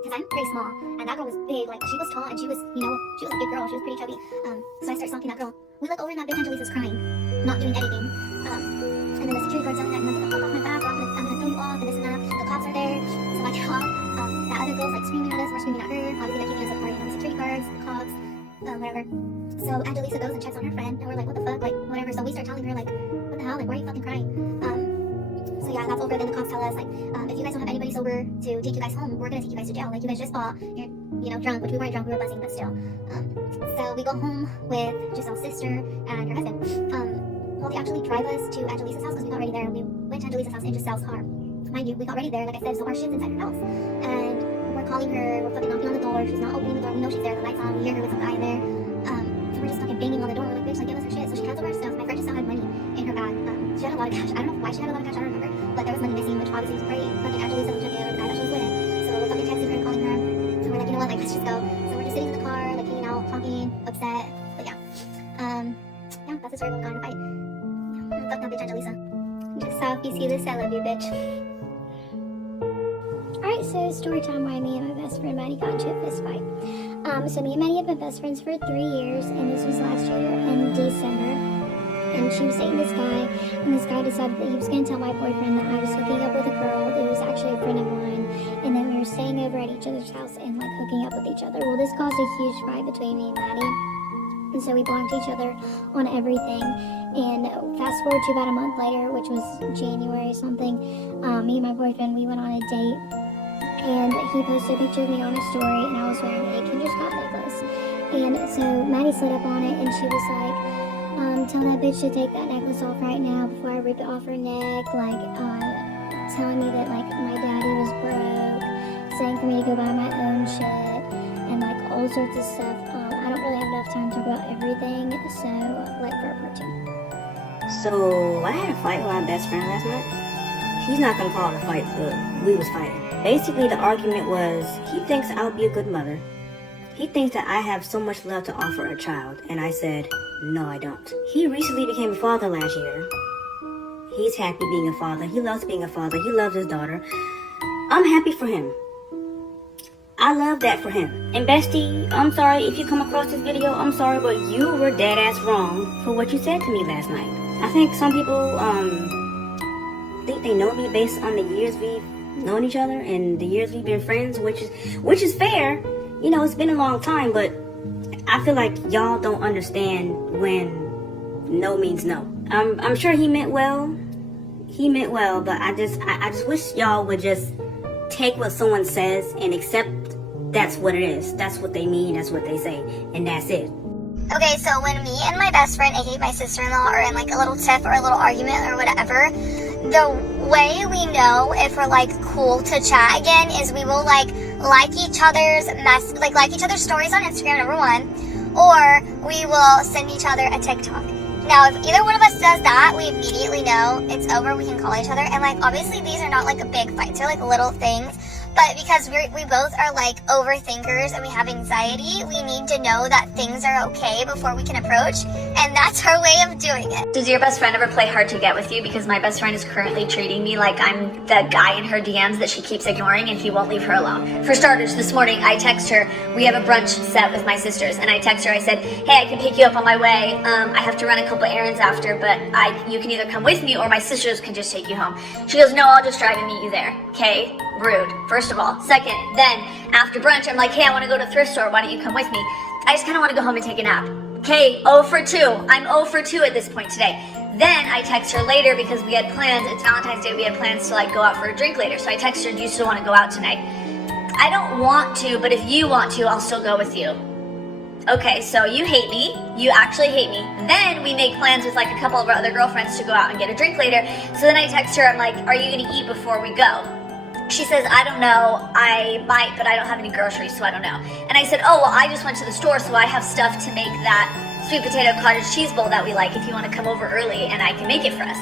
because I'm pretty small, and that girl was big, like, she was tall, and she was, you know, she was a big girl, she was pretty chubby. So I start stalking that girl. We look over, and that bitch Angelisa's crying, not doing anything. And then the security guard's yelling at me, like, get the fuck off my back, or I'm gonna throw you off, and this and that. The cops are there, so I get off. That other girl's, like, screaming at us, we're screaming at her. Obviously, they're keeping us apart, you know, the security guards, the cops, whatever. So Angelisa goes and checks on her friend, and we're like, what the fuck, like, whatever. So we start telling her, like, what the hell, like, why are you fucking crying? So yeah, that's over. Then the cops tell us, like, if you guys don't have anybody sober to take you guys home, we're gonna take you guys to jail. Like, you guys just fought, you're, you know, drunk, which we weren't drunk, we were buzzing, but still. So we go home with Giselle's sister and her husband. Well, they actually drive us to Angelisa's house because we got ready there, and we went to Angelisa's house in Giselle's car. Mind you, we got ready there, like I said, so our shit's inside her house. And we're calling her, we're fucking knocking on the door, she's not opening the door, we know she's there, the lights on, we hear her with some guy there. So we're just fucking banging on the door, we're like, bitch, like, give us her shit. So she hands over her stuff. My friend just had money in her bag. She had a lot of cash. I don't know why she had a lot of cash, I don't remember. But there was money missing, which obviously was great. Fucking Angelisa was checking out the guy that she was with. So we're fucking texting her and calling her. So we're like, you know what, like, let's just go. So we're just sitting in the car, like, hanging out, talking, upset. But yeah. Yeah, that's the story of going to fight. Fuck that bitch Angelisa. Just if you see this, I love you, bitch. Alright, so story time why me and my best friend Maddie got into a fist fight. So me and Maddie have been best friends for 3 years, and this was last year in December. And she was dating this guy, and this guy decided that he was going to tell my boyfriend that I was hooking up with a girl that was actually a friend of mine, and then we were staying over at each other's house and, like, hooking up with each other. Well, this caused a huge fight between me and Maddie, and so we blocked each other on everything. And fast forward to about a month later, which was January something, me and my boyfriend, we went on a date, and he posted a picture of me on a story, and I was wearing a Kendra Scott necklace. And so Maddie slid up on it, and she was like, tell that bitch to take that necklace off right now before I rip it off her neck, like, telling me that, like, my daddy was broke, saying for me to go buy my own shit, and, like, all sorts of stuff. I don't really have enough time to talk about everything, so, like, for a part 2. So, I had a fight with my best friend last night. He's not gonna call it a fight, but we was fighting. Basically, the argument was, he thinks I'll be a good mother. He thinks that I have so much love to offer a child, and I said, no, I don't. He recently became a father last year. He's happy being a father. He loves being a father. He loves his daughter. I'm happy for him. I love that for him. And Bestie, I'm sorry if you come across this video. I'm sorry, but you were dead ass wrong for what you said to me last night. I think some people think they know me based on the years we've known each other and the years we've been friends, which is fair. You know, it's been a long time, but I feel like y'all don't understand when no means no. I'm sure he meant well. He meant well, but I just wish y'all would just take what someone says and accept that's what it is. That's what they mean, that's what they say, and that's it. Okay, so when me and my best friend, aka my sister-in-law, are in, like, a little tiff or a little argument or whatever, the way we know if we're, like, cool to chat again is we will, like each other's like each other's stories on Instagram, number 1, or we will send each other a TikTok. Now, if either one of us does that, we immediately know it's over, we can call each other. And, like, obviously these are not, like, a big fight, they're, like, little things. But because we both are, like, overthinkers and we have anxiety, we need to know that things are okay before we can approach. And that's our way of doing it. Does your best friend ever play hard to get with you? Because my best friend is currently treating me like I'm the guy in her DMs that she keeps ignoring and he won't leave her alone. For starters, this morning I text her, we have a brunch set with my sisters, and I text her, I said, hey, I can pick you up on my way. I have to run a couple errands after, but you can either come with me or my sisters can just take you home. She goes, no, I'll just drive and meet you there. Okay, rude, first of all. Second, then after brunch, I'm like, hey, I want to go to the thrift store. Why don't you come with me? I just kind of want to go home and take a nap. Okay, 0 for 2. I'm 0 for 2 at this point today. Then I text her later because we had plans. It's Valentine's Day. We had plans to like go out for a drink later. So I text her, do you still want to go out tonight? I don't want to, but if you want to, I'll still go with you. Okay, so you hate me. You actually hate me. Then we make plans with like a couple of our other girlfriends to go out and get a drink later. So then I text her, I'm like, are you gonna eat before we go? She says, I don't know, I might, but I don't have any groceries, so I don't know. And I said, oh, well, I just went to the store, so I have stuff to make that sweet potato cottage cheese bowl that we like if you want to come over early and I can make it for us.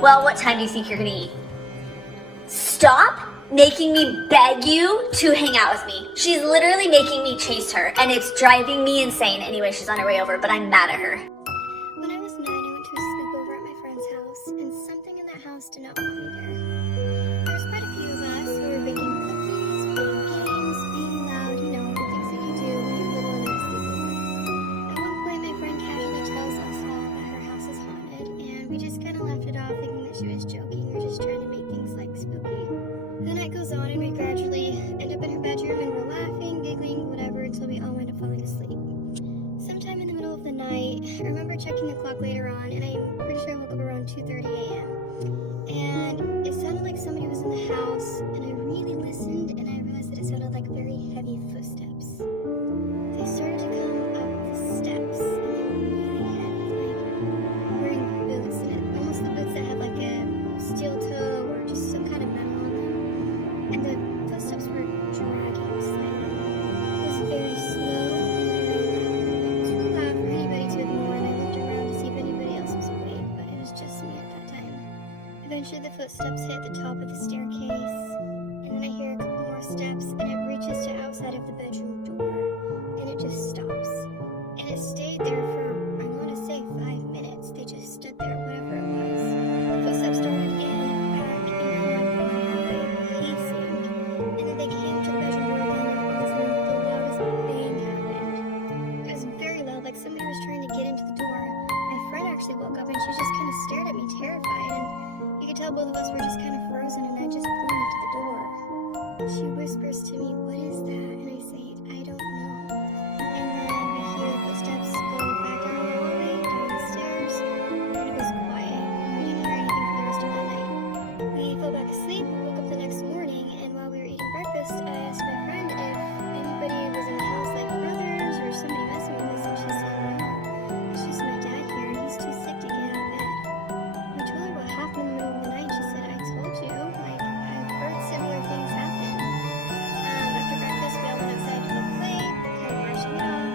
Well, what time do you think you're gonna eat? Stop making me beg you to hang out with me. She's literally making me chase her, and it's driving me insane. Anyway, she's on her way over, but I'm mad at her. When I was 9, I went to a sleepover at my friend's house, and something in that house did not want me there. There was quite a few of us who were baking cookies, playing games, being loud, you know, the things that you do when you're little and at a sleepover. At one point, my friend casually tells us all that her house is haunted, and we just kind of laughed it off, thinking that she was joking or just trying to make things like spooky. The night goes on, and we gradually end up in her bedroom, and we're laughing, giggling, whatever, until we all wind up falling asleep. Sometime in the middle of the night, I remember checking the clock later on, and I'm pretty sure I woke up around 2:30 a.m. And it sounded like somebody was in the house, and I really listened, and I realized that it sounded like very heavy footsteps. They started to come up the steps, and they were really heavy, like wearing boots, and almost the boots that have like a steel toe or just some kind of metal on them. And the footsteps were dragging slightly. It was very slow and very loud, like too loud for anybody to ignore, and I looked around to see if anybody else was awake, but it was just me at that time. Eventually the footsteps hit the top of the staircase, and then I hear a couple more steps, and it reaches to outside of the bedroom door, and it just stops. And it stayed there for, I want to say 5 minutes. They just stood there, whatever it was. The footsteps started in, back, and forth, and the hallway, pacing. And then they came to the bedroom door again, and all of a sudden the loudest bang happened. It was very loud, like somebody was trying to get into the door. My friend actually woke up, and she just kind of stared at me, terrified, and you could tell both of us were just kind of frozen, and I just pointed to the door. She whispers to me, what is that? And I say, I don't know. And then we hear the footsteps go back down the hallway, down the stairs, and it was quiet. We didn't hear anything for the rest of that night. We fell back asleep, woke up the next morning, and while we were eating breakfast, I asked my friend if anybody was in the house, like brothers or somebody messing with us, and she said no. It's just my dad here, and he's too sick to get out of bed. We told her what happened in the middle of the night, and she said, I told you, like, I've heard similar things happen. After breakfast, we all went outside to go play, kind of marching it off.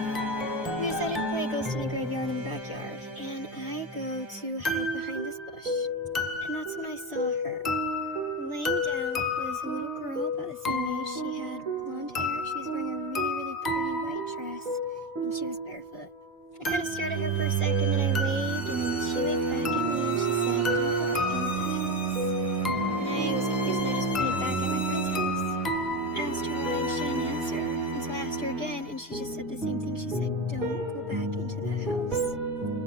We decided to play Ghost in the Graveyard in the backyard, and I go to hide behind this bush. And that's when I saw her. Laying down was a little girl about the same age. She had blonde hair, she was wearing a really, really pretty white dress, and she was barefoot. I kind of stared at her for a second, then I waved, and then she waved back at me, and she said, don't go back into the house. And I was confused, and I just pointed back at my friend's house. I asked her why, and she didn't answer. And so I asked her again, and she just said the same thing. She said, don't go back into that house.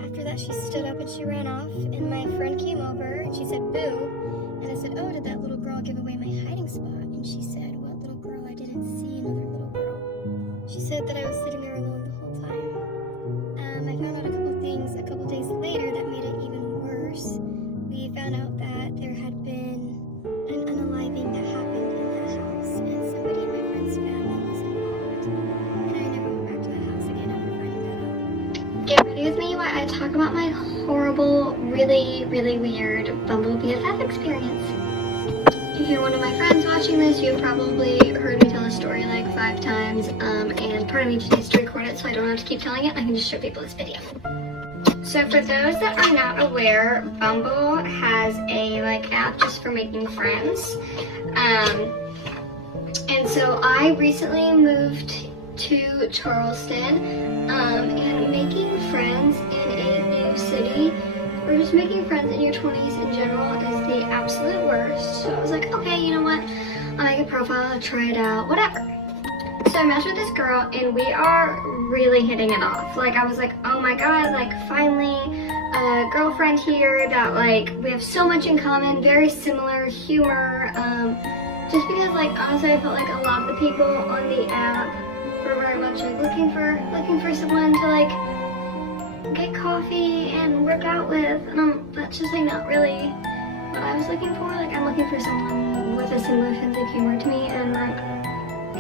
After that, she stood up and she ran off, and my friend came over, and she said, boo. And I said, oh, did that little girl give away my hiding spot? And she said, what little girl? I didn't see another little girl. She said that I was sitting there alone the whole time. I found out a couple things a couple days later that made it even worse. We found out that there had been an unaliving that happened in that house, and somebody in my friend's family was involved. And I never went back to that house again after finding that out. Get ready with me while I talk about my horrible, really, really weird Bumble BFF experience. If you're one of my friends watching this, you've probably heard me tell the story like 5 times, and part of me just needs to record it so I don't have to keep telling it. I can just show people this video. So for those that are not aware, Bumble has a app just for making friends. And so I recently moved to Charleston, and making friends in a new city, or just making friends in your 20s in general, is the absolute worst. So I was like, okay, you know what? I'll make a profile, I'll try it out, whatever. So I matched with this girl, and we are really hitting it off. I was like, oh my god, finally a girlfriend here that we have so much in common, very similar humor. Just because honestly I felt like a lot of the people on the app were very much looking for someone to get caught coffee and work out with, and that's just like not really what I was looking for. Like I'm looking for someone with a similar sense of humor to me, and like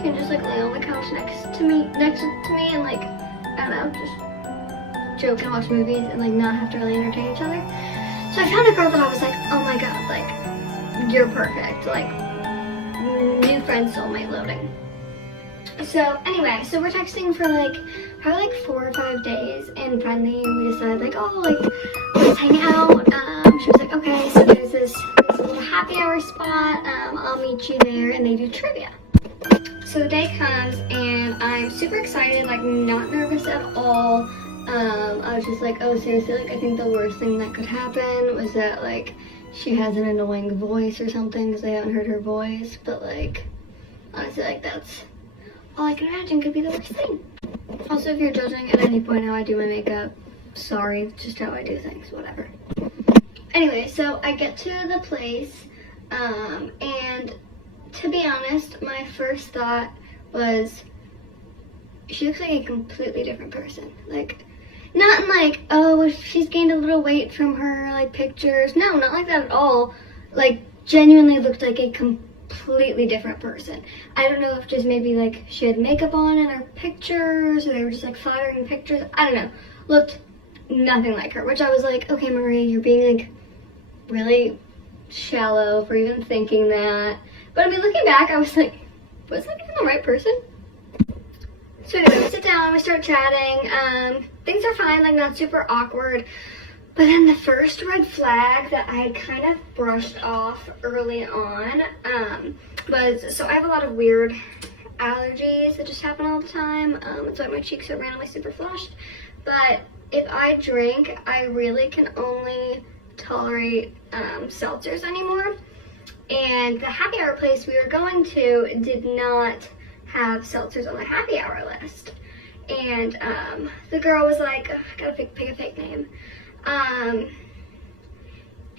can just like lay on the couch next to me and like, I don't know, just joke and watch movies and like not have to really entertain each other. So I found a girl that I was like, oh my god, like you're perfect, like new friend soulmate loading. So anyway, so we're texting for like probably like 4 or 5 days, and finally we decided like, oh, like let's hang out. She was like, okay, so there's this little happy hour spot, I'll meet you there, and they do trivia. So the day comes and I'm super excited, like not nervous at all. I was just like, oh seriously, like I think the worst thing that could happen was that like she has an annoying voice or something because I haven't heard her voice, but like honestly, like that's all I can imagine could be the worst thing. Also, if you're judging at any point how I do my makeup, sorry, it's just how I do things, whatever. Anyway, so I get to the place, and to be honest, my first thought was, she looks like a completely different person. Like, not in like, oh, she's gained a little weight from her like pictures. No, not like that at all. Like, genuinely looked like a completely different person. I don't know if just maybe like she had makeup on in her pictures, or they were just like flattering pictures. I don't know. Looked nothing like her, which I was like, okay, Marie, you're being like really shallow for even thinking that. But I mean, looking back, I was like, was that even the right person? So anyway, we sit down, we start chatting. Things are fine, like not super awkward. But then the first red flag that I had kind of brushed off early on was, so I have a lot of weird allergies that just happen all the time. It's why my cheeks are randomly super flushed. But if I drink, I really can only tolerate seltzers anymore. And the happy hour place we were going to did not have seltzers on the happy hour list. And the girl was like, I gotta pick a fake name.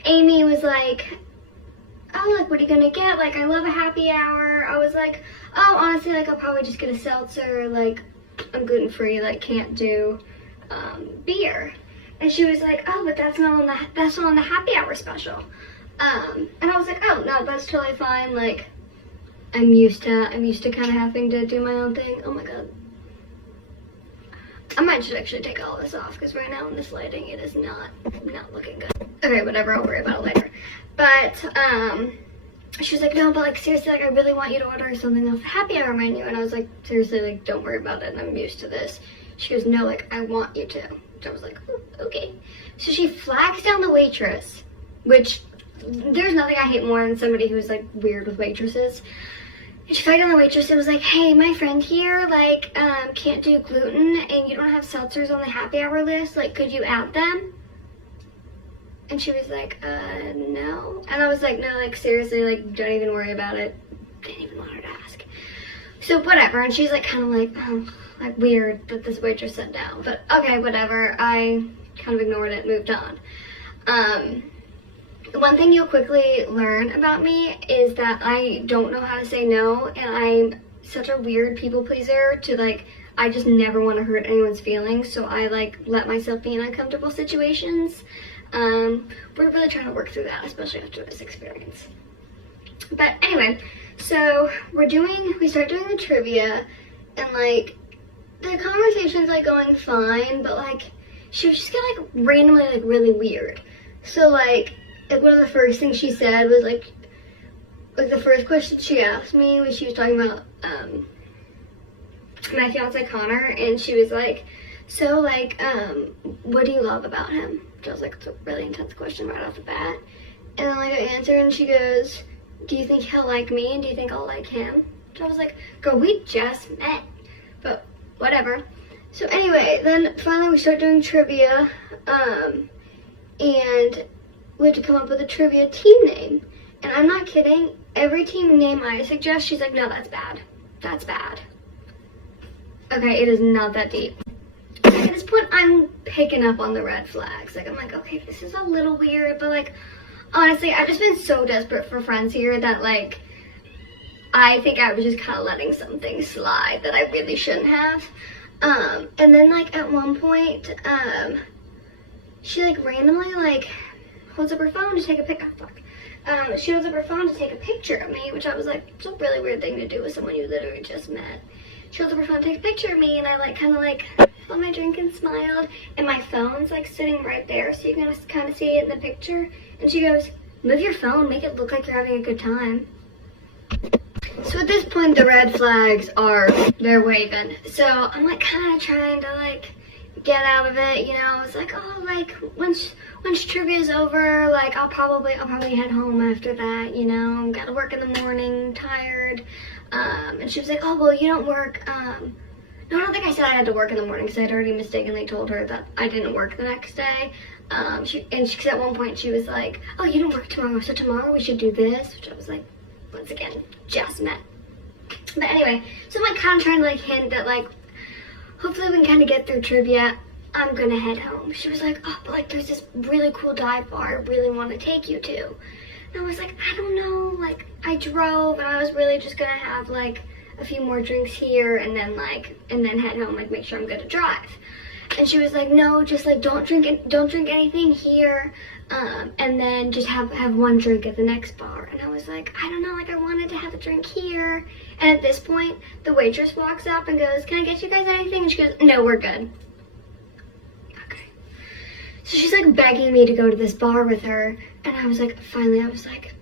Amy was like, oh, like, what are you gonna get? Like, I love a happy hour. I was like, oh, honestly, like, I'll probably just get a seltzer. Like, I'm gluten-free, like, can't do beer. And she was like, oh, but that's not on the happy hour special. And I was like, oh, no, that's totally fine. Like, I'm used to kind of having to do my own thing. Oh my god. I might just actually take all this off because right now in this lighting it is not looking good. Okay, whatever, I'll worry about it later. But she was like, no, but like seriously, like I really want you to order something off the happy hour menu. And I was like, seriously, like don't worry about it, I'm used to this. She goes, no, like I want you to. So I was like, okay. So she flags down the waitress, which there's nothing I hate more than somebody who's like weird with waitresses. And she flagged down the waitress and was like, hey, my friend here, like, can't do gluten and you don't have seltzers on the happy hour list. Like, could you add them? And she was like, no. And I was like, no, like, seriously, like, don't even worry about it. Didn't even want her to ask. So, whatever. And she's like, kind of like, oh, like, weird that this waitress sat down. But, okay, whatever. I kind of ignored it, moved on. One thing you'll quickly learn about me is that I don't know how to say no, and I'm such a weird people pleaser to like, I just never want to hurt anyone's feelings, so I like let myself be in uncomfortable situations. We're really trying to work through that, especially after this experience. But anyway, so we start doing the trivia, and like, the conversation's like going fine, but like, she was just getting like randomly like really weird. So like one of the first things she said was like the first question she asked me was, she was talking about my fiance Connor, and she was like, so like what do you love about him? Which I was like, it's a really intense question right off the bat. And then like I answered and she goes, do you think he'll like me and do you think I'll like him? Which I was like, girl, we just met, but whatever. So anyway, then finally we start doing trivia, and we had to come up with a trivia team name. And I'm not kidding, every team name I suggest, she's like, no, that's bad. That's bad. Okay, it is not that deep. At this point, I'm picking up on the red flags. Like, I'm like, okay, this is a little weird, but like, honestly, I've just been so desperate for friends here that like, I think I was just kind of letting some things slide that I really shouldn't have. And then like at one point, she like randomly like holds up her phone to take a pic. She holds up her phone to take a picture of me, which I was like, it's a really weird thing to do with someone you literally just met. She holds up her phone to take a picture of me, and I like kind of like filled my drink and smiled, and my phone's like sitting right there, so you can kind of see it in the picture. And she goes, move your phone, make it look like you're having a good time. So at this point, the red flags they're waving. So I'm like kind of trying to like get out of it, you know. I was like, oh, like once trivia's over, like I'll probably head home after that, you know. Gotta work in the morning, tired. And she was like, oh, well, you don't work. No, I don't think I said I had to work in the morning because I'd already mistakenly told her that I didn't work the next day. Because at one point she was like, oh, you don't work tomorrow, so tomorrow we should do this, which I was like, once again, just met. But anyway, so I'm like kind of trying to like hint that like, hopefully we can kind of get through trivia. I'm gonna head home. She was like, oh, but like there's this really cool dive bar I really want to take you to. And I was like, I don't know, like I drove and I was really just gonna have like a few more drinks here and then head home, like make sure I'm good to drive. And she was like, no, just like don't drink anything here, and then just have one drink at the next bar. And I was like, I don't know, like I wanted to have a drink here. And at this point, the waitress walks up and goes, can I get you guys anything? And she goes, no, we're good. Okay. So she's like begging me to go to this bar with her, and I was like, finally, I was like,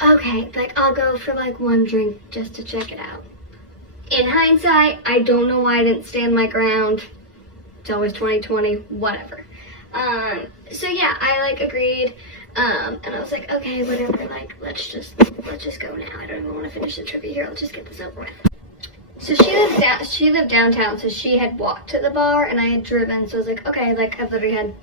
okay, like I'll go for like one drink just to check it out. In hindsight, I don't know why I didn't stand my ground. It's always 2020, whatever. So yeah, I like agreed, and I was like, okay, whatever, like let's just go now. I don't even want to finish the trivia here. Let's just get this over with. So she lived downtown, so she had walked to the bar and I had driven. So I was like, okay, like I've literally had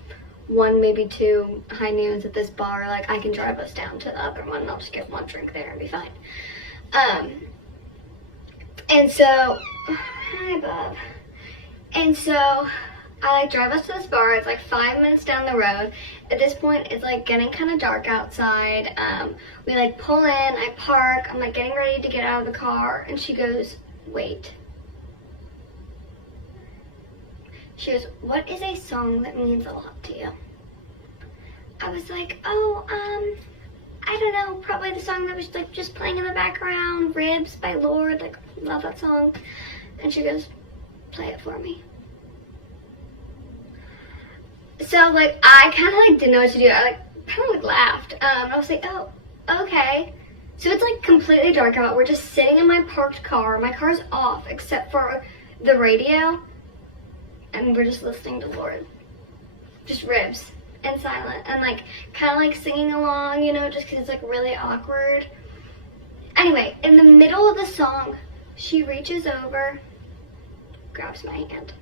one, maybe two high noons at this bar. Like I can drive us down to the other one and I'll just get one drink there and be fine. And so, hi Bob. And so I like drive us to this bar. It's like 5 minutes down the road. At this point, it's like getting kind of dark outside. We like pull in, I park, I'm like getting ready to get out of the car, and she goes, wait. She goes, what is a song that means a lot to you? I was like, oh, I don't know, probably the song that was like just playing in the background, Ribs by Lorde, like love that song. And she goes, play it for me. So like I kind of like didn't know what to do. I like kind of like laughed. I was like, oh, okay. So it's like completely dark out. We're just sitting in my parked car. My car's off except for the radio, and we're just listening to Lorde, just Ribs and silent, and like kind of like singing along, you know, just because it's like really awkward. Anyway, in the middle of the song, she reaches over, grabs my hand.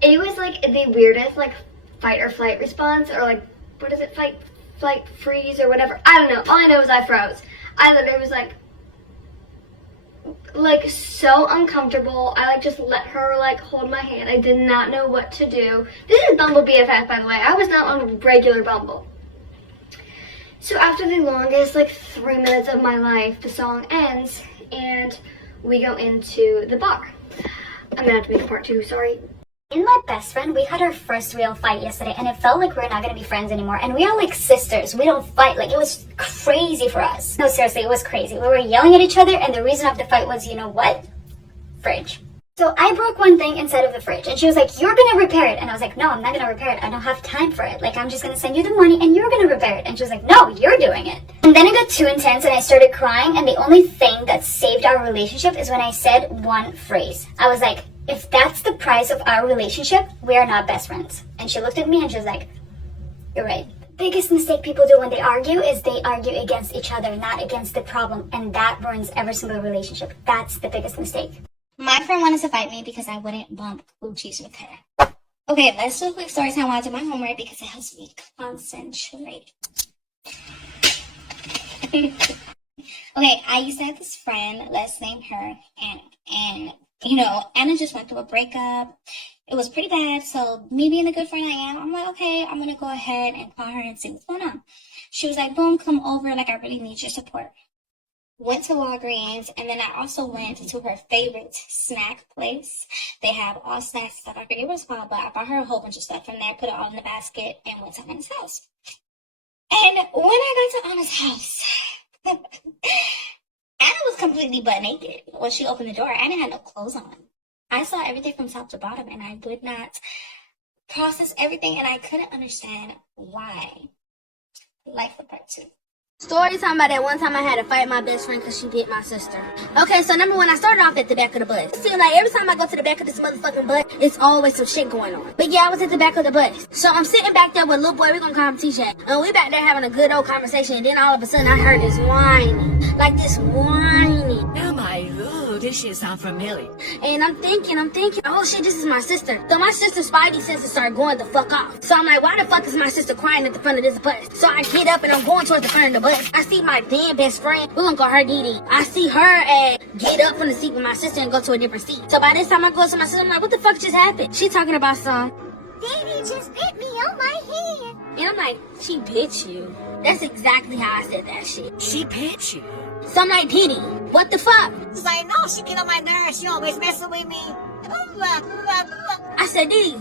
It was like the weirdest like fight or flight response, or like, what is it, fight, flight, freeze, or whatever. I don't know. All I know is I froze. I literally was like so uncomfortable. I like just let her like hold my hand. I did not know what to do. This is Bumble BFF, by the way. I was not on regular Bumble. So after the longest like 3 minutes of my life, the song ends and we go into the bar. I'm gonna have to make a part 2, sorry. In my best friend, we had our first real fight yesterday, and it felt like we're not gonna be friends anymore. And we are like sisters. We don't fight. Like, it was crazy for us. No, seriously, it was crazy. We were yelling at each other, and the reason of the fight was, you know what? Fridge. So I broke one thing inside of the fridge, and she was like, you're gonna repair it. And I was like, no, I'm not gonna repair it. I don't have time for it. Like, I'm just gonna send you the money, and you're gonna repair it. And she was like, no, you're doing it. And then it got too intense, and I started crying, and the only thing that saved our relationship is when I said one phrase. I was like, if that's the price of our relationship, we are not best friends. And she looked at me and she was like, you're right. The biggest mistake people do when they argue is they argue against each other, not against the problem. And that ruins every single relationship. That's the biggest mistake. My friend wanted to fight me because I wouldn't bump coochies with her. Okay, let's do a quick story time while I do my homework because it helps me concentrate. Okay, I used to have this friend, let's name her Anna. And you know, Anna just went through a breakup. It was pretty bad. So me being the good friend I am, I'm like, okay, I'm going to go ahead and call her and see what's going on. She was like, boom, come over. Like, I really need your support. went to Walgreens, and then I also went to her favorite snack place. They have all snacks stuff. I forget what it's called, but I bought her a whole bunch of stuff from there, put it all in the basket, and went to Anna's house. And when I got to Anna's house, Anna was completely butt naked. When she opened the door, Anna had no clothes on. I saw everything from top to bottom, and I would not process everything, and I couldn't understand why. Life for part 2. Story time about that one time I had to fight my best friend because she bit my sister. Okay, so number one, I started off at the back of the bus. It seemed like every time I go to the back of this motherfucking bus, it's always some shit going on. But yeah, I was at the back of the bus. So I'm sitting back there with little boy, we gonna call him TJ. And we back there having a good old conversation, and then all of a sudden I heard this whining. Like this whining. Oh my lord, this shit sound familiar. And I'm thinking, oh shit, this is my sister. So my sister's spidey senses start going the fuck off. So I'm like, why the fuck is my sister crying at the front of this bus? So I get up and I'm going towards the front of the bus. I see my damn best friend. We're gonna call her Dee Dee. I see her get up from the seat with my sister and go to a different seat. So by this time I go to my sister, I'm like, what the fuck just happened? She talking about some, Dee Dee just bit me on my hand. and I'm like, she bit you. That's exactly how I said that shit. She bit you. So I'm like, Dee Dee, what the fuck? She's like, no, she get on my nerves. She always messing with me. I said, Dee Dee,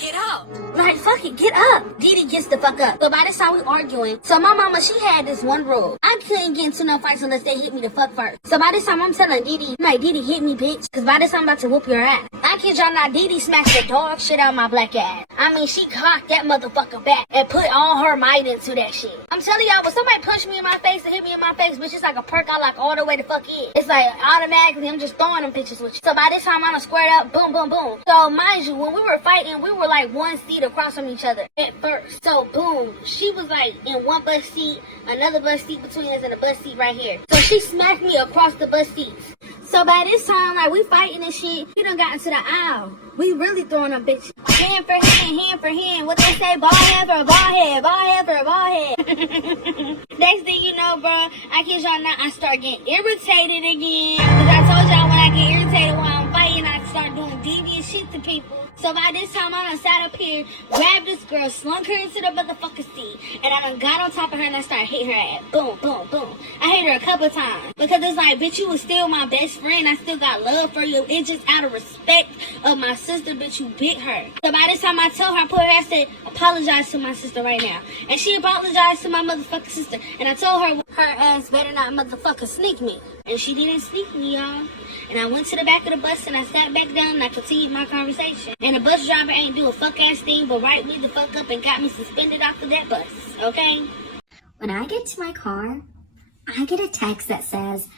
Get up. like, fuck it, get up. Dee Dee gets the fuck up. But by this time we arguing. So my mama, she had this one rule. I couldn't get into no fights unless they hit me the fuck first. So by this time I'm telling Dee Dee, I'm like, Dee Dee, hit me, bitch. Cause by this time I'm about to whoop your ass. I kid y'all not, Dee Dee smashed the dog shit out of my black ass. I mean, she cocked that motherfucker back and put all her might into that shit. I'm telling y'all, when somebody punch me in my face and hit me in my face, bitch, it's like a perk I like all the way the fuck in. It's like automatically I'm just throwing them bitches with you. So by this time I'm squared up, boom, boom, boom. So mind you, when we were fighting, we were like one seat across from each other at first. So boom, she was like in one bus seat, another bus seat between us, and a bus seat right here. So she smacked me across the bus seats. So by this time, like, we fighting and shit, we done got into the aisle. We really throwing them bitches. Hand for hand, hand for hand. What they say, ball head for a ball head, ball head for a ball head. Next thing you know, bro, I kid y'all not, I start getting irritated again. Because I told y'all when I get irritated while I'm fighting, I start doing devious shit to people. So by this time, I done sat up here, grabbed this girl, slunk her into the motherfucking seat, and I done got on top of her and I started hitting her ass. Boom, boom, boom. I hit her a couple times. Because it's like, bitch, you was still my best friend. I still got love for you. It's just out of respect of my sister, bitch, you bit her. So by this time, I told her, I put her ass, said, apologize to my sister right now. And she apologized to my motherfucking sister. And I told her, her ass better not motherfucker sneak me. And she didn't sneak me, y'all. And I went to the back of the bus and I sat back down and I continued my conversation. And the bus driver ain't do a fuck ass thing but write me the fuck up and got me suspended off of that bus, okay? When I get to my car, I get a text that says,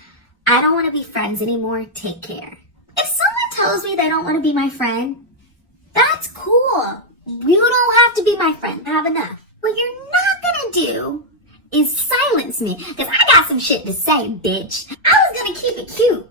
I don't want to be friends anymore, take care. If someone tells me they don't want to be my friend, that's cool. You don't have to be my friend, I have enough. What you're not gonna do is silence me, because I got some shit to say, bitch. I was gonna keep it cute.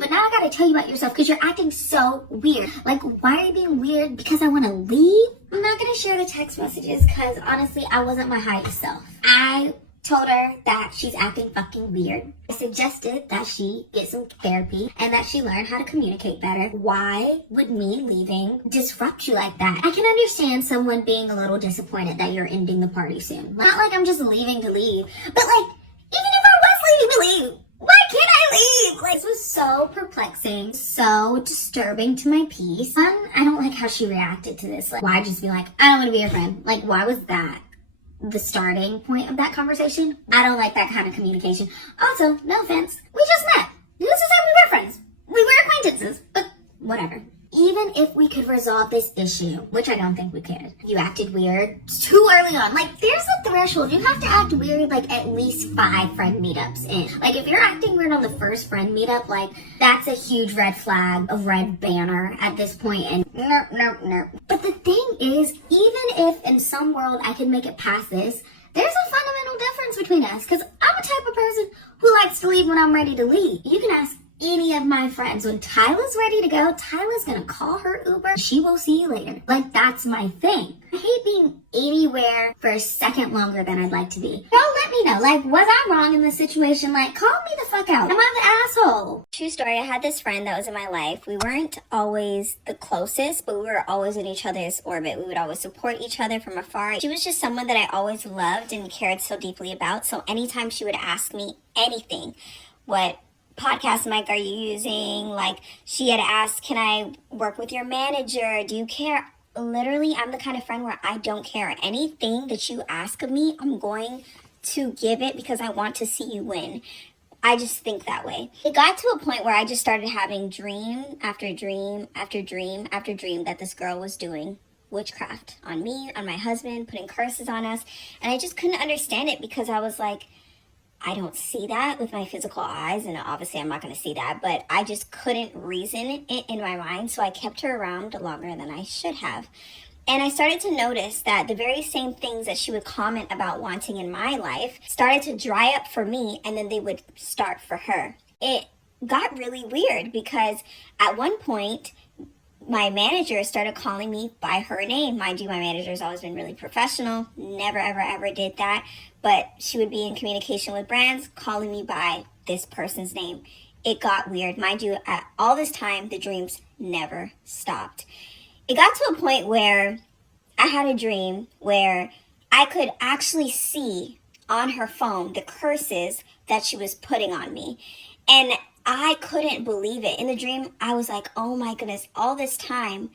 But now I gotta tell you about yourself, because you're acting so weird. Like, why are you being weird? Because I wanna leave? I'm not gonna share the text messages, because honestly, I wasn't my highest self. I told her that she's acting fucking weird. I suggested that she get some therapy and that she learn how to communicate better. Why would me leaving disrupt you like that? I can understand someone being a little disappointed that you're ending the party soon. Not like I'm just leaving to leave, but like, even if I was leaving to leave, why can't I leave? Like, this was so perplexing, so disturbing to my peace. I don't like how she reacted to this. Like, why just be like, I don't want to be your friend? Like, why was that the starting point of that conversation? I don't like that kind of communication. Also, no offense, we just met. Who's to say we were friends? We were acquaintances, but whatever. Even if we could resolve this issue, which I don't think we could, you acted weird too early on. Like, there's a threshold. You have to act weird like at least 5 friend meetups in. Like, if you're acting weird on the first friend meetup, like, that's a huge red flag, a red banner at this point, and nope. But the thing is, even if in some world I could make it past this, there's a fundamental difference between us, because I'm a type of person who likes to leave when I'm ready to leave. You can ask any of my friends. When Tyla's ready to go, Tyla's gonna call her Uber. She will see you later. Like, that's my thing. I hate being anywhere for a second longer than I'd like to be. Y'all let me know. Like, was I wrong in this situation? Like, call me the fuck out. Am I the asshole? True story, I had this friend that was in my life. We weren't always the closest, but we were always in each other's orbit. We would always support each other from afar. She was just someone that I always loved and cared so deeply about. So anytime she would ask me anything, what podcast mic are you using? Like, she had asked, can I work with your manager? Do you care? Literally, I'm the kind of friend where I don't care. Anything that you ask of me, I'm going to give it because I want to see you win. I just think that way. It got to a point where I just started having dream after dream after dream after dream that this girl was doing witchcraft on me, on my husband, putting curses on us. And I just couldn't understand it because I was like, I don't see that with my physical eyes, and obviously I'm not going to see that, but I just couldn't reason it in my mind, so I kept her around longer than I should have. And I started to notice that the very same things that she would comment about wanting in my life started to dry up for me, and then they would start for her. It got really weird because at one point, my manager started calling me by her name. Mind you, my manager's always been really professional, never, ever, ever did that. But she would be in communication with brands, calling me by this person's name. It got weird. Mind you, at all this time, the dreams never stopped. It got to a point where I had a dream where I could actually see on her phone the curses that she was putting on me. And I couldn't believe it. In the dream, I was like, oh my goodness, all this time,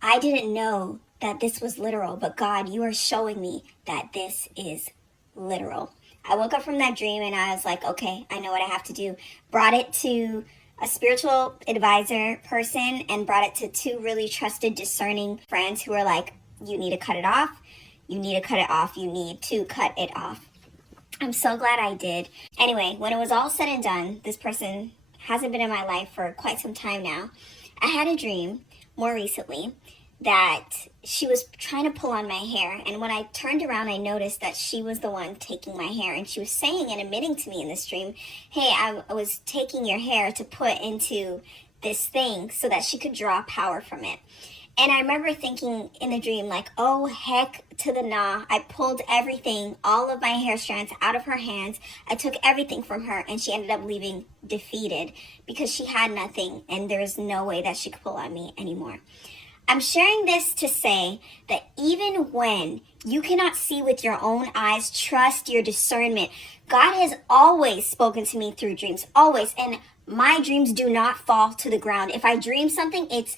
I didn't know that this was literal. But God, you are showing me that this is literal. I woke up from that dream and I was like, okay, I know what I have to do. Brought it to a spiritual advisor person and brought it to two really trusted, discerning friends who were like, you need to cut it off. You need to cut it off. You need to cut it off. I'm so glad I did. Anyway, when it was all said and done, this person hasn't been in my life for quite some time now. I had a dream more recently that she was trying to pull on my hair. And when I turned around, I noticed that she was the one taking my hair. And she was saying and admitting to me in this dream, hey, I was taking your hair to put into this thing so that she could draw power from it. And I remember thinking in the dream, like, oh, heck to the nah. I pulled everything, all of my hair strands out of her hands. I took everything from her, and she ended up leaving defeated because she had nothing, and there was no way that she could pull on me anymore. I'm sharing this to say that even when you cannot see with your own eyes, trust your discernment. God has always spoken to me through dreams, always. And my dreams do not fall to the ground. If I dream something, it's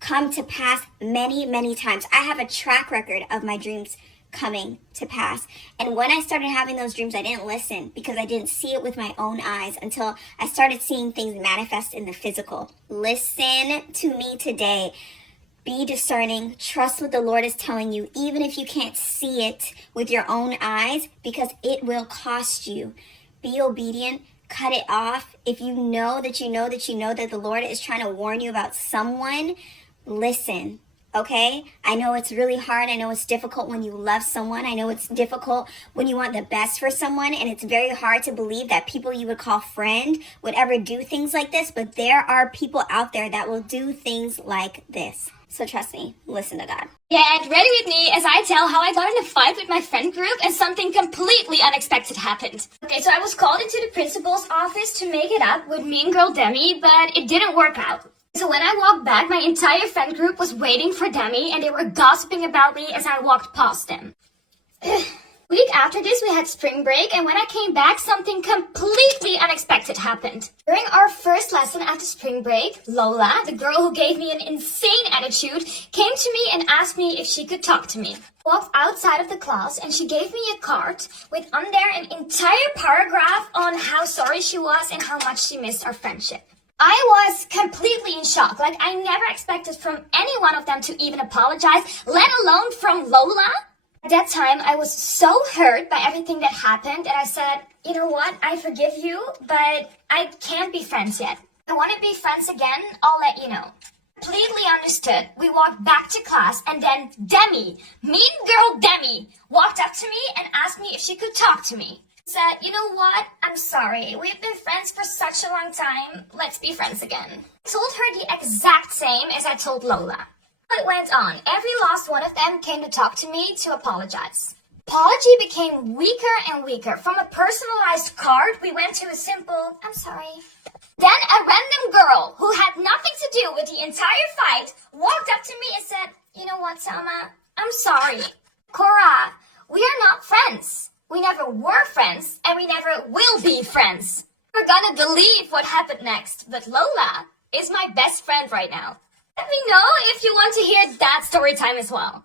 come to pass many, many times. I have a track record of my dreams coming to pass. And when I started having those dreams, I didn't listen because I didn't see it with my own eyes until I started seeing things manifest in the physical. Listen to me today. Be discerning. Trust what the Lord is telling you, even if you can't see it with your own eyes, because it will cost you. Be obedient. Cut it off. If you know that you know that you know that the Lord is trying to warn you about someone, listen, okay? I know it's really hard. I know it's difficult when you love someone. I know it's difficult when you want the best for someone, and it's very hard to believe that people you would call friend would ever do things like this, but there are people out there that will do things like this. So trust me, listen to God. Get ready with me as I tell how I got in a fight with my friend group and something completely unexpected happened. Okay, so I was called into the principal's office to make it up with mean girl Demi, but it didn't work out. So when I walked back, my entire friend group was waiting for Demi and they were gossiping about me as I walked past them. Week after this, we had spring break, and when I came back, something completely unexpected happened. During our first lesson after spring break, Lola, the girl who gave me an insane attitude, came to me and asked me if she could talk to me. I walked outside of the class, and she gave me a card with on there an entire paragraph on how sorry she was and how much she missed our friendship. I was completely in shock. Like, I never expected from any one of them to even apologize, let alone from Lola. At that time, I was so hurt by everything that happened, and I said, you know what, I forgive you, but I can't be friends yet. If I want to be friends again, I'll let you know. Completely understood. We walked back to class, and then Demi, mean girl Demi, walked up to me and asked me if she could talk to me. Said, you know what? I'm sorry. We've been friends for such a long time. Let's be friends again. I told her the exact same as I told Lola. It went on. Every last one of them came to talk to me to apologize. Apology became weaker and weaker. From a personalized card, we went to a simple, I'm sorry. Then a random girl who had nothing to do with the entire fight walked up to me and said, you know what, Selma? I'm sorry. Cora, we are not friends. We never were friends, and we never will be friends. We're gonna believe what happened next, but Lola is my best friend right now. Let me know if you want to hear that story time as well.